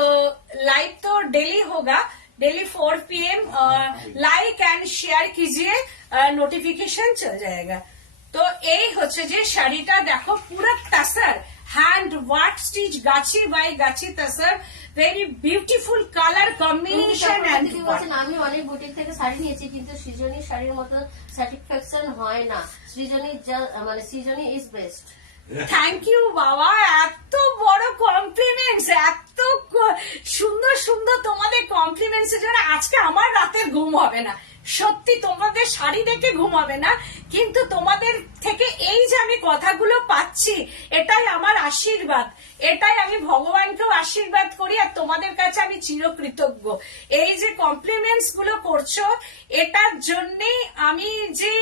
लाइव तो डेली होगा, daily 4 PM। Like and share कीजिए, नोटिफिकेशन चल जाएगा। तो এই হচ্ছে যে শাড়িটা দেখো, পুরো tussar hand work stitch, gachi by gachi tussar, very beautiful colour combination and আমি অনেক বুটিক থেকে শাড়ি নিয়েছি, কিন্তু সৃজনী শাড়ির মতো স্যাটিসফ্যাকশন হয় না। সৃজনী মানে সৃজনী ইজ বেস্ট। থ্যাংক ইউ বাবা, এত বড় কমপ্লিমেন্টস, এত সুন্দর সুন্দর তোমাদের কমপ্লিমেন্টস এর জন্য আজকে আমার রাতের ঘুম হবে না। সত্যি তোমাদের শাড়ি দেখে ঘুম হবে না, কিন্তু তোমাদের থেকে এই যে আমি কথাগুলো পাচ্ছি এটাই আমার আশীর্বাদ, এটাই আমি ভগবানকেও আশীর্বাদ করি। আর তোমাদের কাছে আমি চিরকৃতজ্ঞ, এই যে কমপ্লিমেন্টস গুলো করছো এটার জন্যই আমি যে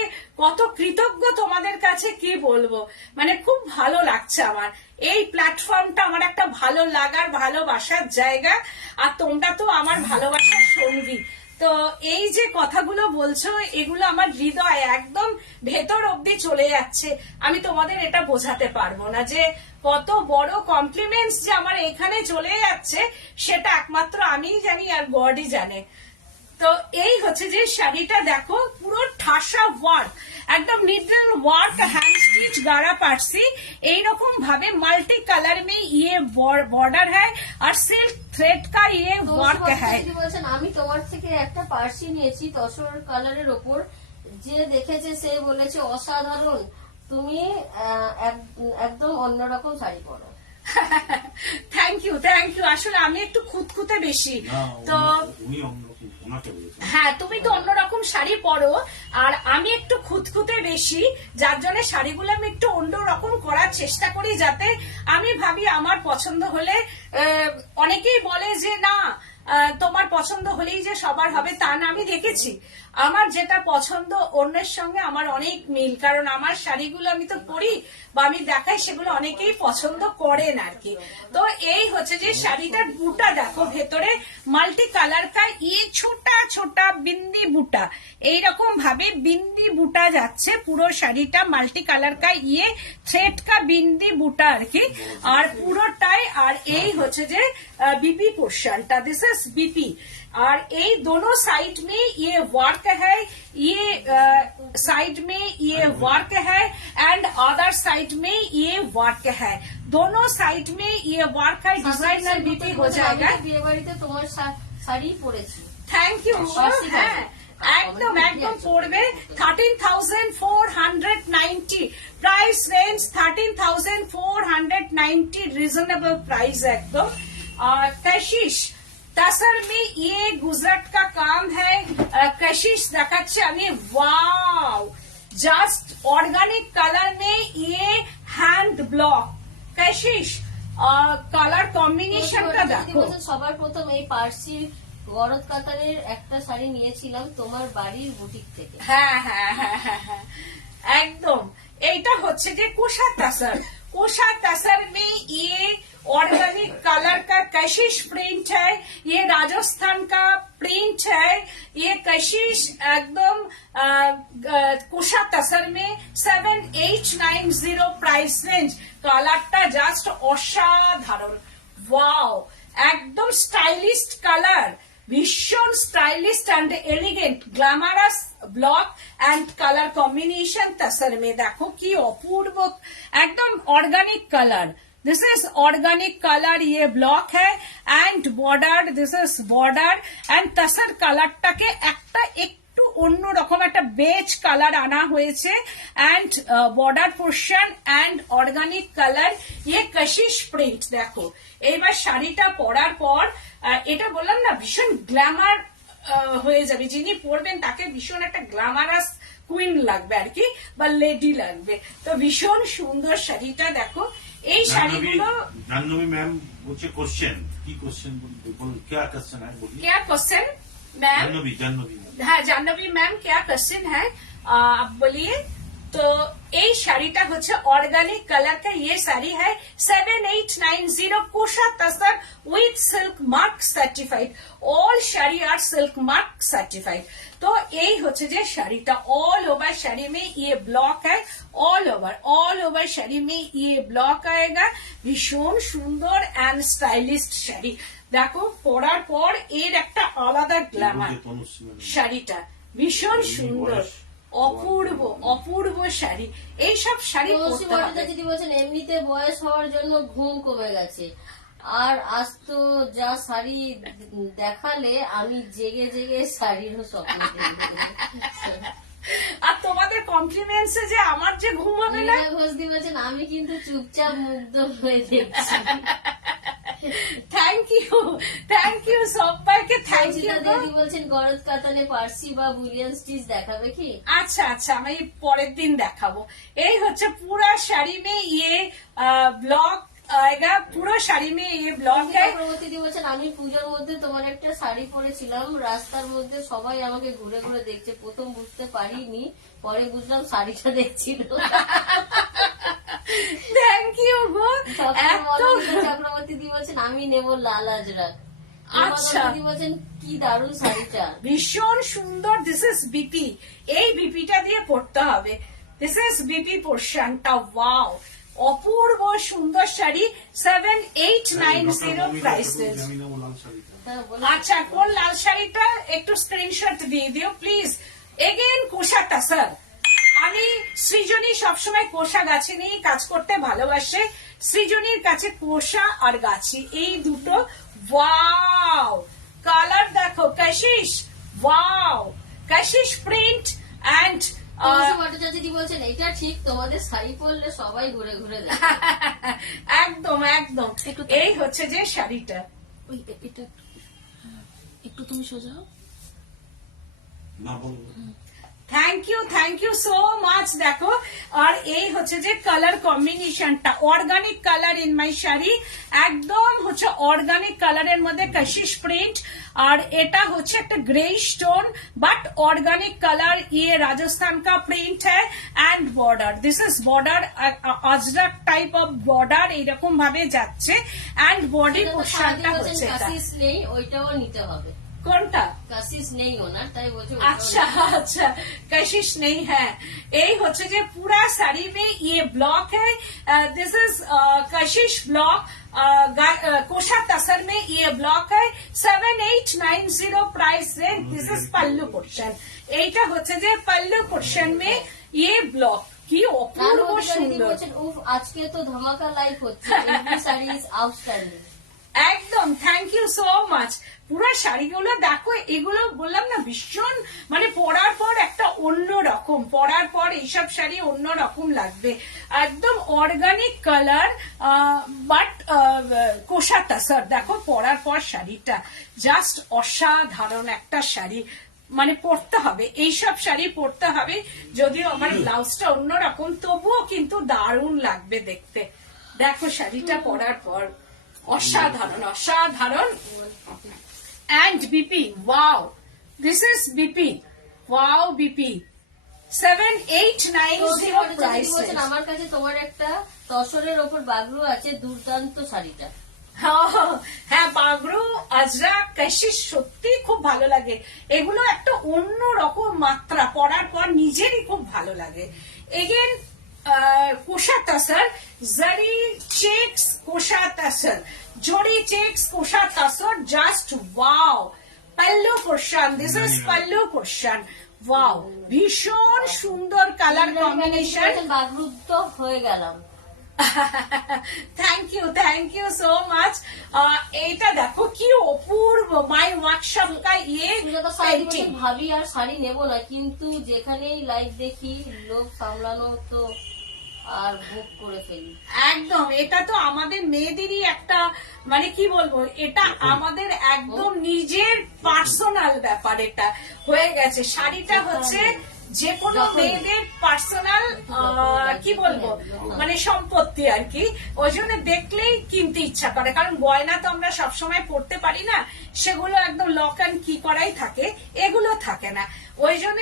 কত কৃতজ্ঞ তোমাদের কাছে কি বলবো। মানে খুব ভালো লাগছে আমার এই প্ল্যাটফর্মটা, আমার একটা ভালো লাগার ভালোবাসার জায়গা, আর তোমরা তো আমার ভালোবাসার সঙ্গী। তো এই যে কথাগুলো বলছো এগুলো আমার হৃদয় একদম ভেতর অব্দি চলে যাচ্ছে। আমি তোমাদের এটা বোঝাতে পারবো না যে কত বড় কমপ্লিমেন্টস যে আমার এখানে চলে যাচ্ছে, সেটা একমাত্র আমিই জানি আর গডই জানে। তো এই হচ্ছে যে শাড়িটা দেখো, পুরো ঠাসা ওয়ার্ক, एकदम निडल वर्क, हैंड स्टिच, गारा पार्सी, এইরকম ভাবে মাল্টি কালার মে ये বর্ডার है और सिल्क थ्रेड का ये वर्क है। বলছেন আমি তোমার থেকে একটা পার্সি নিয়েছি তসর কালারের উপর, যে দেখেছে সে বলেছে অসাধারণ, তুমি একদম অন্যরকম শাড়ি পরো। থ্যাংক ইউ আসলে আমি একটু খুঁতখুঁতে বেশি না, তো উনি ওনাকে বলেছেন। হ্যাঁ, তুমি তো অন্যরকম শাড়ি পরো আর আমি একটু খুঁতখুঁতে বেশি, যার জন্য শাড়িগুলো আমি একটু অন্যরকম করার চেষ্টা করি, যাতে আমি ভাবি আমার পছন্দ হলে অনেকেই বলে যে না তোমার পছন্দ হলেই যে সবার হবে তা না। আমি দেখেছি আমার যেটা পছন্দ অন্যের সঙ্গে আমার অনেক মিল, কারণ আমার শাড়িগুলো আমি তো পরি বা আমি দেখাই, সেগুলো অনেকেই পছন্দ করেন আর কি। তো এই হচ্ছে যে শাড়িটার বুটা দেখো, ভেতরে মাল্টি কালার কা ইয়ে ছোটা ছোটা বিন্দি বুটা, এইরকম ভাবে বিন্দি বুটা যাচ্ছে পুরো শাড়িটা, মাল্টি কালার কা ইয়ে থ্রেড কা বিন্দি বুটা আর কি, আর পুরোটাই। আর এই হচ্ছে যে बीपी पोर्शनটা, दिस इज बीपी, और ये दोनों साइड में ये वर्क है, ये साइड में ये वर्क है एंड अदर साइड में ये वर्क है, दोनों साइड में ये वर्क है, डिजाइनर बीपी हो जाएगा। বিয়ে বাড়িতে তোমার শাড়ি পরেছি। Thank you. হ্যাঁ একদম একদম পড়বে 13,490 প্রাইস রেঞ্জ, 13,490 রিজনেবল প্রাইস একদম। और कशिश तसर में ये गुजरात का काम है, कशिश দেখাচ্ছে আমি, वाव जस्ट ऑर्गेनिक कलर में ये हैंड ब्लॉक कशिश, কালার কম্বিনেশনটা দেখো। সবার প্রথম এই পার্সির গরদ কাতারের একটা শাড়ি নিয়েছিলাম তোমার বাড়ির বুটিক থেকে। হ্যাঁ হ্যাঁ হ্যাঁ হ্যাঁ হ্যাঁ একদম। এইটা হচ্ছে যে কোষা তাসার, कोशा तसर में ये ऑर्गेनिक कलर का कशिश प्रिंट है, ये राजस्थान का प्रिंट है, ये कशिश एकदम कोशा तसर में 7890 प्राइस रेंज, কালারটা জাস্ট অসাধারণ, ওয়াও একদম স্টাইলিস্ট কালার, ভীষণ stylish and elegant glamorous block and colour combination tussar में দেখো কি অপূর্ব, একদম organic colour. This is organic colour, ये ब्लॉक है and border, this is border and tussar কালারটাকে একটা একটু অন্যরকম একটা বেজ কালার আনা হয়েছে and border portion and organic colour, ये कशिश প্রিন্ট দেখো। এইবার শাড়িটা পরার পর এটা বললাম না ভীষণ গ্ল্যামার হয়ে যাবে, যিনি পরবেন তাকে ভীষণ একটা গ্ল্যামারাস কুইন লাগবে আর কি, বা লেডি লাগবে। তো ভীষণ সুন্দর শাড়িটা দেখো। এই শাড়িগুলো জাহ্নবী ম্যাম বলছে কোশ্চেন, কি কোশ্চেন বল, क्या क्वेश्चन है बोलिए। क्या क्वेश्चन मैम? জাহ্নবী हाँ জাহ্নবী मैम क्या क्वेश्चन है आप बोलिए। तो এই শাড়িটা হচ্ছে অর্গানিক কালার কা, ये শাড়ি है 7890 kosa tussar with silk mark certified, all sari আর सिल्क मार्क सर्टिफाइड। तो এই হচ্ছে যে শাড়িটা, ऑल ओवर শাড়ি में ये ब्लॉक है, ऑल ओवर শাড়ি में ये ब्लॉक आएगा। ভীষণ সুন্দর এন্ড স্টাইলিস্ট শাড়ি দেখো, পরার পর এর একটা আলাদা গ্ল্যামার, শাড়িটা ভীষণ সুন্দর, অপূর্ব অপূর্ব শাড়ি। এইসব শাড়ি পরতে হবে। যদি বলছেন এমনিতে বয়স হওয়ার জন্য ঘুম কমে গেছে, আর আজ তো যা শাড়ি দেখালে আমি জেগে জেগে শাড়িরও স্বপ্ন দেখি। আর তোমাদের কমপ্লিমেন্টসে যে আমার যে ঘুম হবে না, ঘোষদি বলছেন আমি কিন্তু চুপচাপ মুগ্ধ হয়ে দেখছি। থ্যাংক ইউ সবাইকে, থ্যাংক ইউ। দিদি বলছেন গরদ কাতানে পার্সি বা বুলিয়ান স্টিচ দেখাবে কি? আচ্ছা আচ্ছা আমি পরের দিন দেখাবো। এই হচ্ছে পুরা শাড়ি মে ইয়ে ব্লক আয়েগা, পুরো শাড়ি মে ইয়ে ব্লক है। প্রগতি বলছেন আমি পূজার মধ্যে তোমার একটা শাড়ি পরেছিলাম, রাস্তার মধ্যে সবাই আমাকে ঘুরে ঘুরে দেখছে, প্রথম বুঝতে পারিনি, পরে বুঝলাম শাড়িটা দেখছিল। থ্যাংক ইউ গো। চক্রবর্তী দি বলছেন আমি নেব লাল আজরাক। আচ্ছা দিদি বলছেন কি দারুণ শাড়িটা, ভীষণ সুন্দর। দিস ইজ বিপি, এই বিপিটা দিয়ে পড়তে হবে। দিস ইজ বিপি পোর্শনটা, ওয়াও অপূর্ব সুন্দর শাড়ি, 7890 প্রাইস রেঞ্জ। আচ্ছা কোন লাল শাড়িটা একটু স্ক্রিনশট দিয়ে দিও প্লিজ। এগেন কোষা তাসার, আমি সৃজনী সবসময় কোষা গাছি নিয়ে কাজ করতে ভালোবাসে। সৃজনীর কাছে কোষা আর গাছি এই দুটো, ওয়াও কালার দেখো, কশিশ, ওয়াও কশিশ প্রিন্ট এন্ড তুলসী ভট্টাচার্যজি বলছেন এটা ঠিক, তোমাদের শাড়ি পরলে সবাই ঘুরে ঘুরে দেখে। একদম একদম। এই হচ্ছে যে শাড়িটা, ওই এটা একটু তুমি সোজা হও। না বলবো থ্যাংক ইউ সো মাচ। দেখো, আর এই হচ্ছে যে কালার কম্বিনেশনটা, organic colour in my sari, একদম হচ্ছে অর্গানিক কালারের মধ্যে কশিশ প্রিন্ট, আর এটা হচ্ছে একটা grey stone but organic colour, ইয়ে রাজস্থান কা প্রিন্ট হ্যায় and border, this is border, ajrakh type of border এইরকম ভাবে যাচ্ছে, এন্ড বডি পোর্শনটা হচ্ছে এটা। কাশিস নেই, ওইটাও নিতে হবে। কোনটা? কাশিস নেই ওনার, তাই বলছে अच्छा अच्छा, कशिश नहीं है। यही होचे जे पूरा साड़ी में ये ब्लॉक है, दिस इज कशिश ब्लॉक, कोशा तसर में ये ब्लॉक है, 7890 price range, this is pallu portion, এইটা হচ্ছে যে पल्लू पोर्शन में ये ब्लॉक কি অপূর্ব সুন্দর। বলছেন উফ আজকে তো ধামাকা লাইভ হচ্ছে, এভরি শাড়ি ইজ আউটস্ট্যান্ডিং। একদম, থ্যাংক ইউ সো মাচ। পুরো শাড়িগুলো দেখো, এগুলো বললাম না ভীষণ, মানে পরার পর একটা অন্য রকম, পরার পর এইসব শাড়ি অন্য রকম লাগবে, একদম অর্গানিক কালার বাট কোষা তাসার। দেখো পরার পর শাড়িটা জাস্ট অসাধারণ একটা শাড়ি, মানে পরতে হবে, এইসব শাড়ি পরতে হবে, যদিও আমার ব্লাউজটা অন্যরকম তবুও কিন্তু দারুণ লাগবে দেখতে। দেখো শাড়িটা পরার পর অসাধারণ অসাধারণ। And BP, wow, this is BP, wow BP, 7890 price. বলছেন আমার কাছে তোমার একটা তসরের ওপর বাগরু আছে, দুর্দান্ত শাড়িটা। হ্যাঁ, বাগরু আজরা কশিশ সত্যি খুব ভালো লাগে, এগুলো একটা অন্য রকম মাত্রা, পরার পর নিজেরই খুব ভালো লাগে। এগেন কোষা তাসার, জারি checks kosa tussar, zari checks kosa tussar, just wow. Pallu portion, this is pallu portion, wow, ভীষণ সুন্দর কালার কম্বিনেশন। বাগরুদ্ধ হয়ে গেলাম। Thank you so much. এইটা দেখো কি অপূর্ব, মাই ওয়ার্কশপ কা ইয়ে পেইন্টিং। ভাবি আর শাড়ি নেবো না, কিন্তু যেখানেই লাইভ দেখি লোক সামলানো তো আর বুক করে ফেলি। একদম, এটা তো আমাদের মেয়েদেরই একটা, মানে কি বলবো, এটা আমাদের একদম নিজের পার্সোনাল ব্যাপার, এটা হয়ে গেছে। শাড়িটা হচ্ছে যে কোনো মেয়েদের পার্সোনাল, কি বলবো, মানে সম্পত্তি আর কি, ওই জন্য দেখলেই কিনতে ইচ্ছা করে, কারণ গয়না তো আমরা সবসময় পড়তে পারি না, সেগুলো একদম লক অ্যান্ড কি করাই থাকে, এগুলো থাকে না। ওই জন্য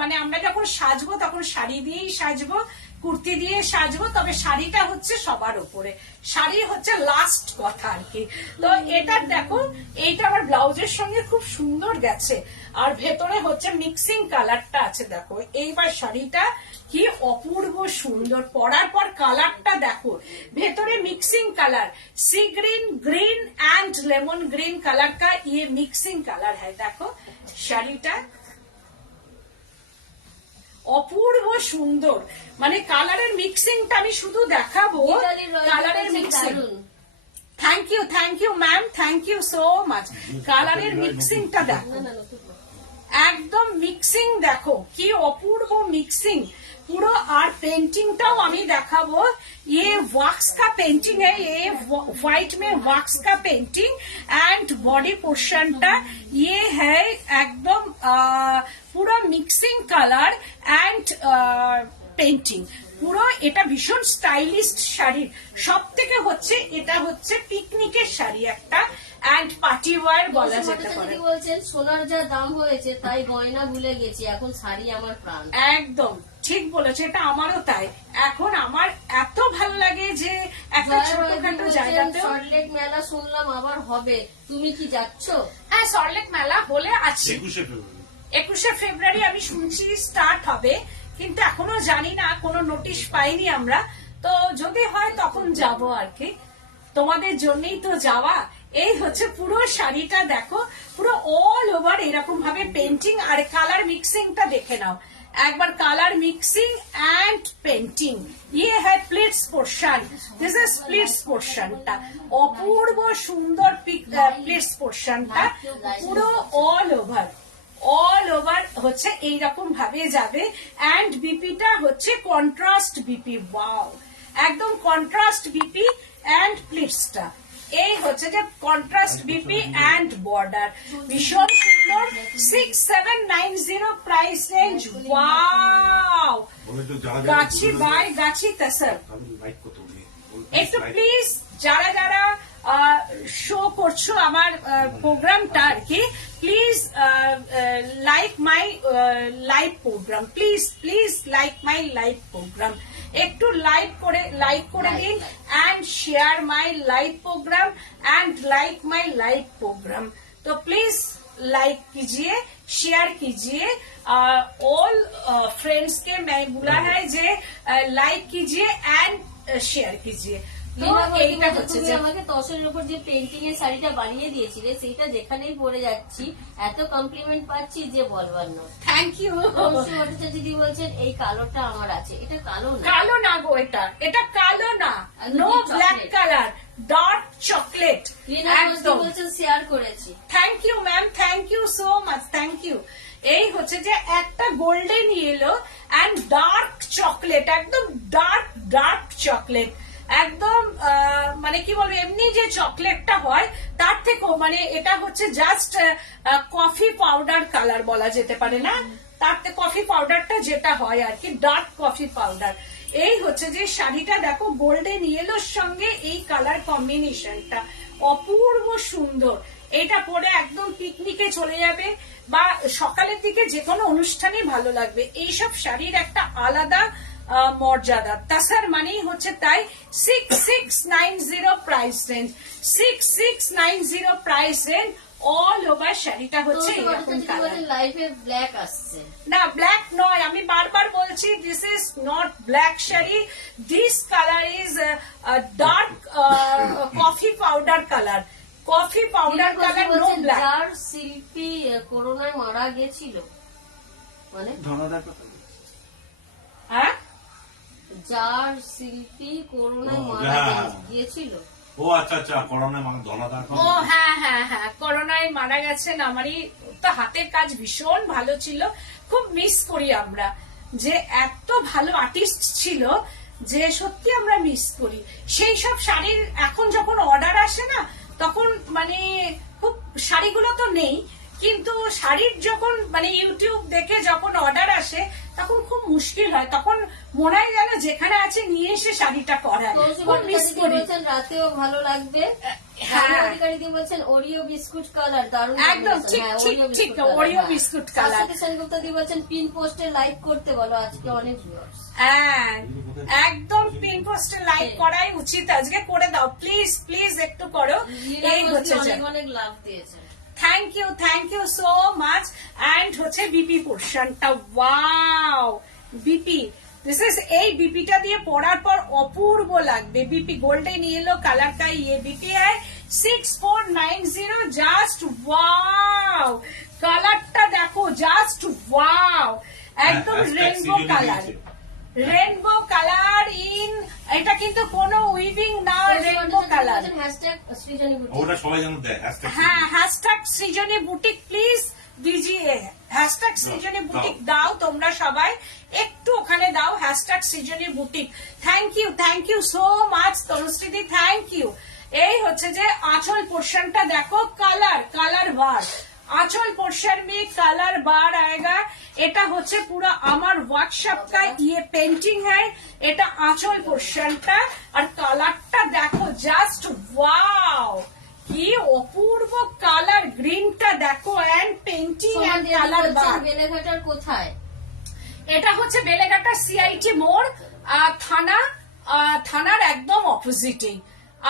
মানে আমরা যখন সাজবো তখন শাড়ি দিয়েই সাজবো, কুর্তি দিয়ে সাজবো, তবে শাড়িটা হচ্ছে সবার উপরে, শাড়ি হচ্ছে লাস্ট কথা আর কি। তো এটা দেখো, এইটা আমার ব্লাউজের সঙ্গে খুব সুন্দর গেছে, আর ভেতরে হচ্ছে মিক্সিং কালারটা আছে। দেখো এইবার শাড়িটা কি অপূর্ব সুন্দর, পরার পর কালারটা দেখো, ভেতরে mixing colour, sea green green and lemon green colour का ये मिक्सिंग कलर है। देखो শাড়িটা অপূর্ব সুন্দর, মানে কালারের মিক্সিংটা আমি শুধু দেখাবো, কালারের mixing. Thank you ma'am, thank you so much. কালারের মিক্সিংটা দেখো, একদম মিক্সিং দেখো কি অপূর্ব মিক্সিং পুরো। আর পেন্টিংটাও আমি দেখাবো, ये वॉक्स का पेंटिंग है, ये व्हाइट में वॉक्स का पेंटिंग एंड बॉडी पोर्शनটা ये है एकदम পুরো মিক্সিং কালার এন্ড পেন্টিং পুরো। এটা ভীষণ স্টাইলিশ শাড়ি, সব থেকে হচ্ছে এটা হচ্ছে পিকনিকের শাড়ি একটা, এন্ড পার্টি ওয়্যার বলা যেতে পারে। বলছেন সোনার যা দাম হয়েছে তাই গয়না ভুলে গেছি, এখন শাড়ি আমার প্রাণ। একদম ঠিক বলেছে, এটা আমারও তাই। এখন আমার এত ভালো লাগে যে একটা ছোটখাটো জায়গাতে। সল্টলেক মেলা শুনলাম আবার হবে, তুমি কি যাচ্ছ? হ্যাঁ, সল্টলেক মেলা বলে আছে 21শে ফেব্রুয়ারি আমি শুনছি স্টার্ট হবে, কিন্তু এখনো জানি না, কোনো নোটিশ পাইনি আমরা, তো যদি হয় তখন যাব আর কি, তোমাদের জন্যই তো যাওয়া। এই হচ্ছে পুরো শাড়িটা দেখো, পুরো অল ওভার এরকম ভাবে পেন্টিং, আর কালার মিক্সিংটা দেখে নাও একবার, কালার মিক্সিং এন্ড পেন্টিং। ইয়ে হ্যাঁ pleats portion, this is pleats পোর্শনটা, অপূর্ব সুন্দর প্লিটস পোর্শনটা পুরো অল ওভার। অল ওভার হচ্ছে এইরকম ভাবে যাবে। অ্যান্ড বিপিটা হচ্ছে কন্ট্রাস্ট বিপি, ওয়াও একদম কন্ট্রাস্ট বিপি অ্যান্ড প্লিটসটা এই হচ্ছে যে কন্ট্রাস্ট বিপি অ্যান্ড বর্ডার, ভীষণ সুন্দর। 6790 price range, wow Gachhi by gachi তাসার। একটু প্লিজ যারা যারা শো করছো আমার প্রোগ্রামটা আর কি, please like my live programme, please please like my live programme, একটু লাইক করে দিন and share my live programme and like my live programme. तो प्लीज लाइक कीजिए, शेयर कीजिए, ऑल फ्रेंड्स के मैं बोला है जे लाइक कीजिए एंड शेयर कीजिए। তো এইটা হচ্ছে তুমি আমাকে তসরের উপর যে পেন্টিং এর শাড়িটা বানিয়ে দিয়েছিলে সেটা যেখানেই পরে যাচ্ছি এত কমপ্লিমেন্ট পাচ্ছি যে বলবার নয়। Thank you. দিদি বলছেন এই কালোটা আমার আছে, এটা কালো না, কালো না গো, এটা কালো না, no black colour, dark chocolate একদম বলছেন শেয়ার করেছি। Thank you ma'am, thank you so much, thank you. এই হচ্ছে যে একটা golden yellow and dark chocolate, একদম ডার্ক চকলেট, একদম মানে কি বলবো, এমনি যে চকলেটটা হয় তার থেকেও মানে এটা হচ্ছে জাস্ট কফি পাউডার কালার বলা যেতে পারে না, তার থেকে কফি পাউডারটা যেটা হয় আর কি, ডার্ক কফি পাউডার। এই হচ্ছে যে শাড়িটা দেখো গোল্ডেন ইয়েলোর সঙ্গে এই কালার কম্বিনেশনটা অপূর্ব সুন্দর। এটা পরে একদম পিকনিকে চলে যাবে বা সকালের দিকে যে কোনো অনুষ্ঠানে ভালো লাগবে। এইসব শাড়ির একটা আলাদা মর্যাদা, তাসার মানেই হচ্ছে তাই। 6690 price range, 6690 price range, all over শাড়িটা হচ্ছে এরকম কালার। লাইফে ব্ল্যাক আসছে না, ব্ল্যাক নয়, আমি বারবার বলছি this is not black sari, this colour is dark coffee powder colour, coffee powder colour, no black. যার শিল্পী করোনায় মারা গেছিল, মানে হ্যাঁ, যার শিল্পী করোনায় মারা গিয়েছিল, ও আচ্ছা আচ্ছা, করোনায় মানে ধনাদার। ও হ্যাঁ হ্যাঁ হ্যাঁ, করোনায় মারা গেছেন। আমারই তো হাতের কাজ ভীষণ ভালো ছিল, খুব মিস করি আমরা, যে এত ভালো আর্টিস্ট ছিল যে সত্যি আমরা মিস করি। সেই সব শাড়ির এখন যখন অর্ডার আসে না তখন মানে খুব, শাড়িগুলো তো নেই কিন্তু শাড়ির যখন মানে ইউটিউব দেখে যখন অর্ডার আসে তখন খুব মুশকিল হয়, তখন মনে হয় যেন যেখানে আছে নিয়ে এসে শাড়িটা করায়, খুব মিস করি। রাতেও ভালো লাগবে। বলছেন ওরিও বিস্কুট কালার, দারুণ, একদম ঠিক ঠিক ঠিক, ওরিও বিস্কুট কালার। সেনগুপ্তা দি বলছেন পিন পোস্টে লাইক করতে বলো, আজকে অনেক ভিউয়ার্স। হ্যাঁ একদম পিন পোস্টে লাইক করাই উচিত, আজকে করে দাও প্লিজ প্লিজ, একটু করো। এই হচ্ছে অনেক লাভ দিয়েছে, thank you so much. And হচ্ছে বিপি পোর্শনটা, ওয়াও বিপি, दिस इज এই বিপিটা দিয়ে পরার পর অপূর্ব লাগবে। বিপি গোল্ডেন येलो कलर का ये बीपी है 6490, জাস্ট ওয়াও, কালারটা দেখো জাস্ট ওয়াও, একদম rainbow colour, rainbow colour in, এটা কিন্তু কোনো উইভিং না, রেনবো কালার। ওটা সবাই যেন দেয়, হ্যাঁ হ্যাশট্যাগ সৃজনী বুটিক প্লিজ দিজিয়ে, হ্যাশট্যাগ সৃজনী বুটিক দাও তোমরা সবাই, একটু ওখানে দাও hashtag Srijani boutique. Thank you so much তনুশ্রীদি, থ্যাংক ইউ। এই হচ্ছে যে আঁচল পোর্শনটা দেখো, কালার বার, आंचल पोर्शन में कलर बार आएगा। এটা হচ্ছে পুরো আমার ওয়ার্কশপ का ये पेंटिंग है, এটা আঁচল পোর্শনটা, আর কালারটা দেখো জাস্ট ওয়াও, কি অপূর্ব কালার, গ্রিনটা দেখো এন্ড পেন্টিং এন্ড কালার বার। বেলেঘাটার কোথায়? এটা হচ্ছে বেলেঘাটা সিআইটি মোড়, থানার একদম অপোজিটে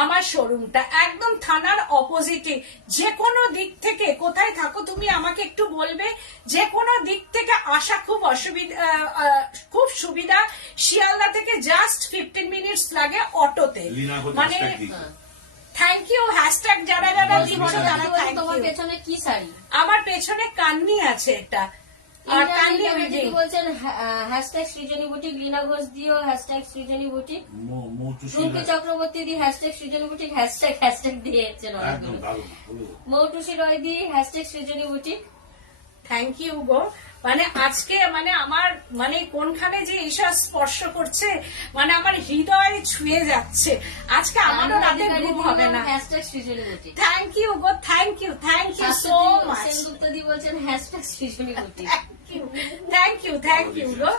আমার শোরুমটা, একদম থানার অপোজিটে। যে কোনো দিক থেকে, কোথায় থাকো তুমি আমাকে একটু বলবে, যে কোনো দিক থেকে আসা খুব খুব সুবিধা। শিয়ালদা থেকে জাস্ট 15 মিনিটস লাগে অটোতে, মানে থ্যাংক ইউ। হ্যাশট্যাগ যারা দিচ্ছ তারা থ্যাংক ইউ। তোমার পেছনে কি শাড়ি? আমার পেছনে কান্নি আছে, এটা আর কান্নি উইভিং। বলছেন হ্যাশট্যাগ সৃজনী বুটিক, লীনা ঘোষ দিও হ্যাশট্যাগ সৃজনী বুটিক, রুমকি চক্রবর্তী দি হ্যাশট্যাগ সৃজনী বুটিক, হ্যাশট্যাগ দিয়েছেন অনেকগুলো, মৌটুসি রয় দি hashtag Srijani boutique. Thank you গো। মানে আজকে মানে আমার মানে কোনখানে যে এইসব স্পর্শ করছে, মানে আমার হৃদয় ছুঁয়ে যাচ্ছে। আজকে আমারও রাতে ঘুম হবে না। Hashtag Srijani boutique. Thank you গো, thank you so much. Sengupta দি বলছেন hashtag Srijani boutique. Thank you গো।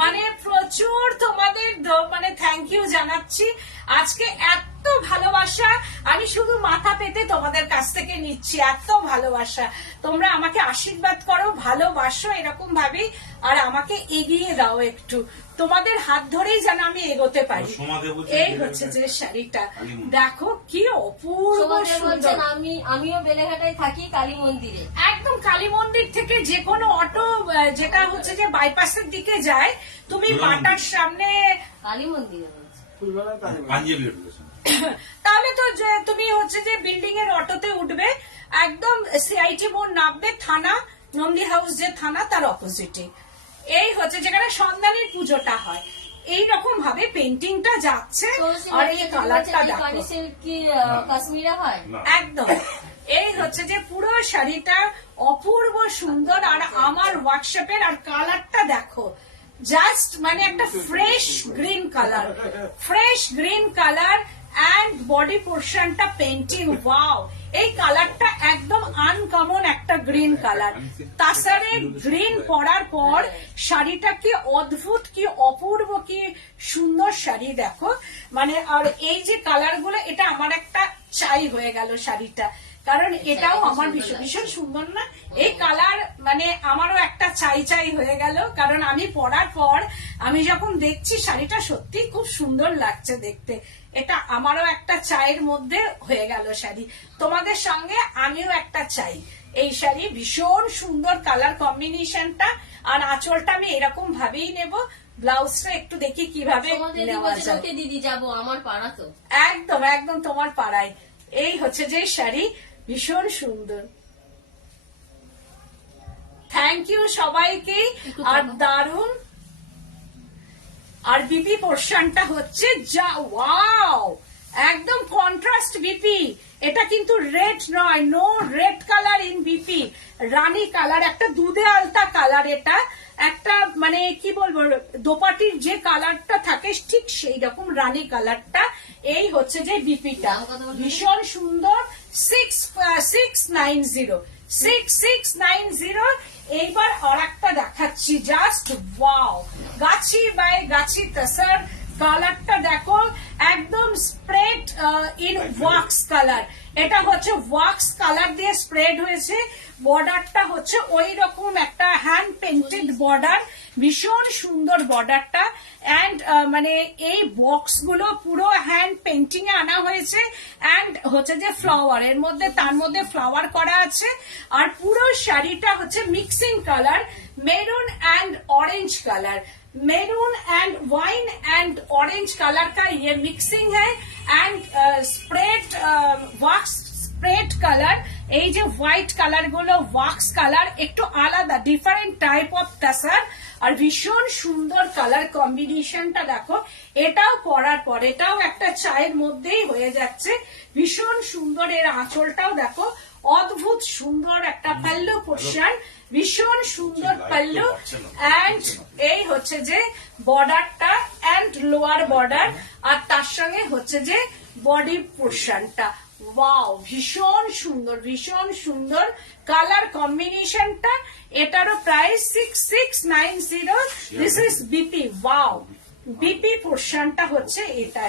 মানে প্রচুর তোমাদের মানে থ্যাংক ইউ জানাচ্ছি। আজকে এত ভালোবাসা আমি শুধু মাথা পেতে তোমাদের কাছ থেকে নিচ্ছি, এত ভালোবাসা। তোমরা আমাকে আশীর্বাদ করো, ভালোবাসো এরকম ভাবেই, আর আমাকে এগিয়ে দাও একটু। তোমাদের হাত ধরেই যেন আমি এগোতে পারি। এই হচ্ছে যে শাড়িটা, দেখো কি অপূর্ব সুন্দর। আমিও বেলেঘাটায় থাকি, কালী মন্দিরে। একদম কালী মন্দির থেকে যে কোনো অটো যেটা হচ্ছে যে বাইপাসের দিকে যায়, তুমি বাটার সামনে কালী মন্দিরে তাহলে তো তুমি হচ্ছে যে বিল্ডিং এর অটোতে উঠবে, একদম সিআইটি মোড় নামবে, থানা নন্দী হাউস যে থানা তার অপোজিটে। এই হচ্ছে যেখানে সন্ধানের পুজোটা হয়। এইরকম ভাবে পেন্টিংটা যাচ্ছে, আর এই কালারটা দেখো কি কাশ্মীরে হয় একদম। এই হচ্ছে যে পুরো শাড়িটা অপূর্ব সুন্দর, আর আমার ওয়ার্কশপের আর কালারটা দেখো, জাস্ট মানে একটা fresh green colour and body পোর্শনটা পেন্টিং, ওয়াও। এই কালারটা একদম আনকমন একটা গ্রিন কালার। তাছাড়া গ্রিন পরার পর শাড়িটা কি অদ্ভুত, কি অপূর্ব, কি সুন্দর শাড়ি দেখো। মানে আর এই যে কালার গুলো, এটা আমার একটা চাই হয়ে গেল শাড়িটা, কারণ এটাও আমার ভীষণ সুন্দর না এই কালার। মানে আমারও একটা চাই হয়ে গেল, কারণ আমি পরার পর আমি যখন দেখছি শাড়িটা সত্যি খুব সুন্দর লাগছে দেখতে। এটা আমারও একটা চায়ের মধ্যে হয়ে গেল শাড়ি। তোমাদের সঙ্গে আমিও একটা চাই। এই শাড়ি ভীষণ সুন্দর কালার কম্বিনেশনটা, আর আঁচলটা আমি এরকম ভাবেই নেব। ব্লাউজটা একটু দেখি কিভাবে নেওয়া যায়। দিদি যাবো আমার পাড়া তো, একদম তোমার পাড়ায়। এই হচ্ছে যে শাড়ি, ভীষণ সুন্দর। থ্যাংক ইউ সবাইকে। আর দারুন। আর বিপি পোর্শনটা হচ্ছে যা, ওয়াও, একদম কন্ট্রাস্ট বিপি। এটা কিন্তু রেড নয়, no red colour in BP, rani colour, একটা দুধে আলতা কালার। এটা একটা মানে কি বলবো, দোপাটির যে কালারটা থাকে ঠিক সেই রকম রানী কালারটা। এই হচ্ছে যে বিপিটা ভীষণ সুন্দর। 6690। এইবার আর একটা দেখাচ্ছি, জাস্ট ওয়াও, গাছি বাই গাছি তসর। কালারটা দেখো, একদম স্প্রেড ইন ওয়াক্স কালার। এটা হচ্ছে ওয়াক্স কালার দিয়ে স্প্রেড হয়েছে। বর্ডারটা হচ্ছে ওই রকম একটা হ্যান্ড পেন্টেড বর্ডার, ভীষণ সুন্দর বর্ডারটা। অ্যান্ড মানে এই বক্স গুলো পুরো হ্যান্ড পেন্টিং এ আনা হয়েছে। অ্যান্ড হচ্ছে যে ফ্লাওয়ার এর মধ্যে, তার মধ্যে ফ্লাওয়ার করা আছে। আর পুরো শাড়িটা হচ্ছে mixing colour, maroon and orange colour. Maroon and wine and orange colour का ये मिक्सिंग है। And spread wax spread colour, এই যে হোয়াইট কালার গুলো ওয়াক্স কালার, একটু আলাদা ডিফারেন্ট টাইপ অফ টাসার। আর ভীষণ সুন্দর কালার কম্বিনেশনটা দেখো। এটাও পরার পর এটাও একটা চায়ের মধ্যেই হয়ে যাচ্ছে, ভীষণ সুন্দর। এর আঁচলটাও দেখো, অদ্ভুত সুন্দর একটা পাল্লু পোর্শন, ভীষণ সুন্দর পাল্লু। অ্যান্ড এই হচ্ছে যে বর্ডারটা অ্যান্ড লোয়ার বর্ডার, আর তার সঙ্গে হচ্ছে যে বডি পোর্শনটা। ওয়াও, ভীষণ সুন্দর কালার কম্বিনেশনটা। এটারও price 6690। This is BP. Wow, BP পোর্শনটা হচ্ছে এটা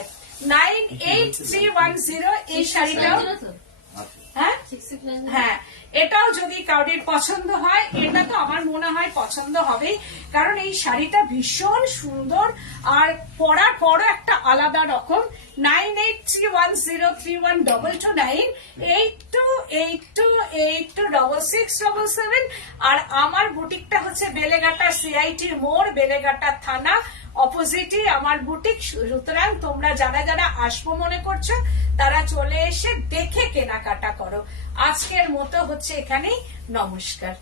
98310। এই শাড়িটাও হ্যাঁ, এটাও যদি কাউরির পছন্দ হয়, এটা তো আমার মনে হয় পছন্দ হবেই, কারণ এই শাড়িটা ভীষণ সুন্দর। আর পরার পরও একটা আলাদা রকম। 9831031229 8282826677। আর আমার বুটিকটা হচ্ছে বেলেঘাটা সিআইটির মোড়, বেলেঘাটা থানা অপোজিটই আমার বুটিক। সুতরাং তোমরা যারা আসবো মনে করছো, তারা চলে এসে দেখে কেনাকাটা করো। আজকের মতো হচ্ছে এখানেই, নমস্কার।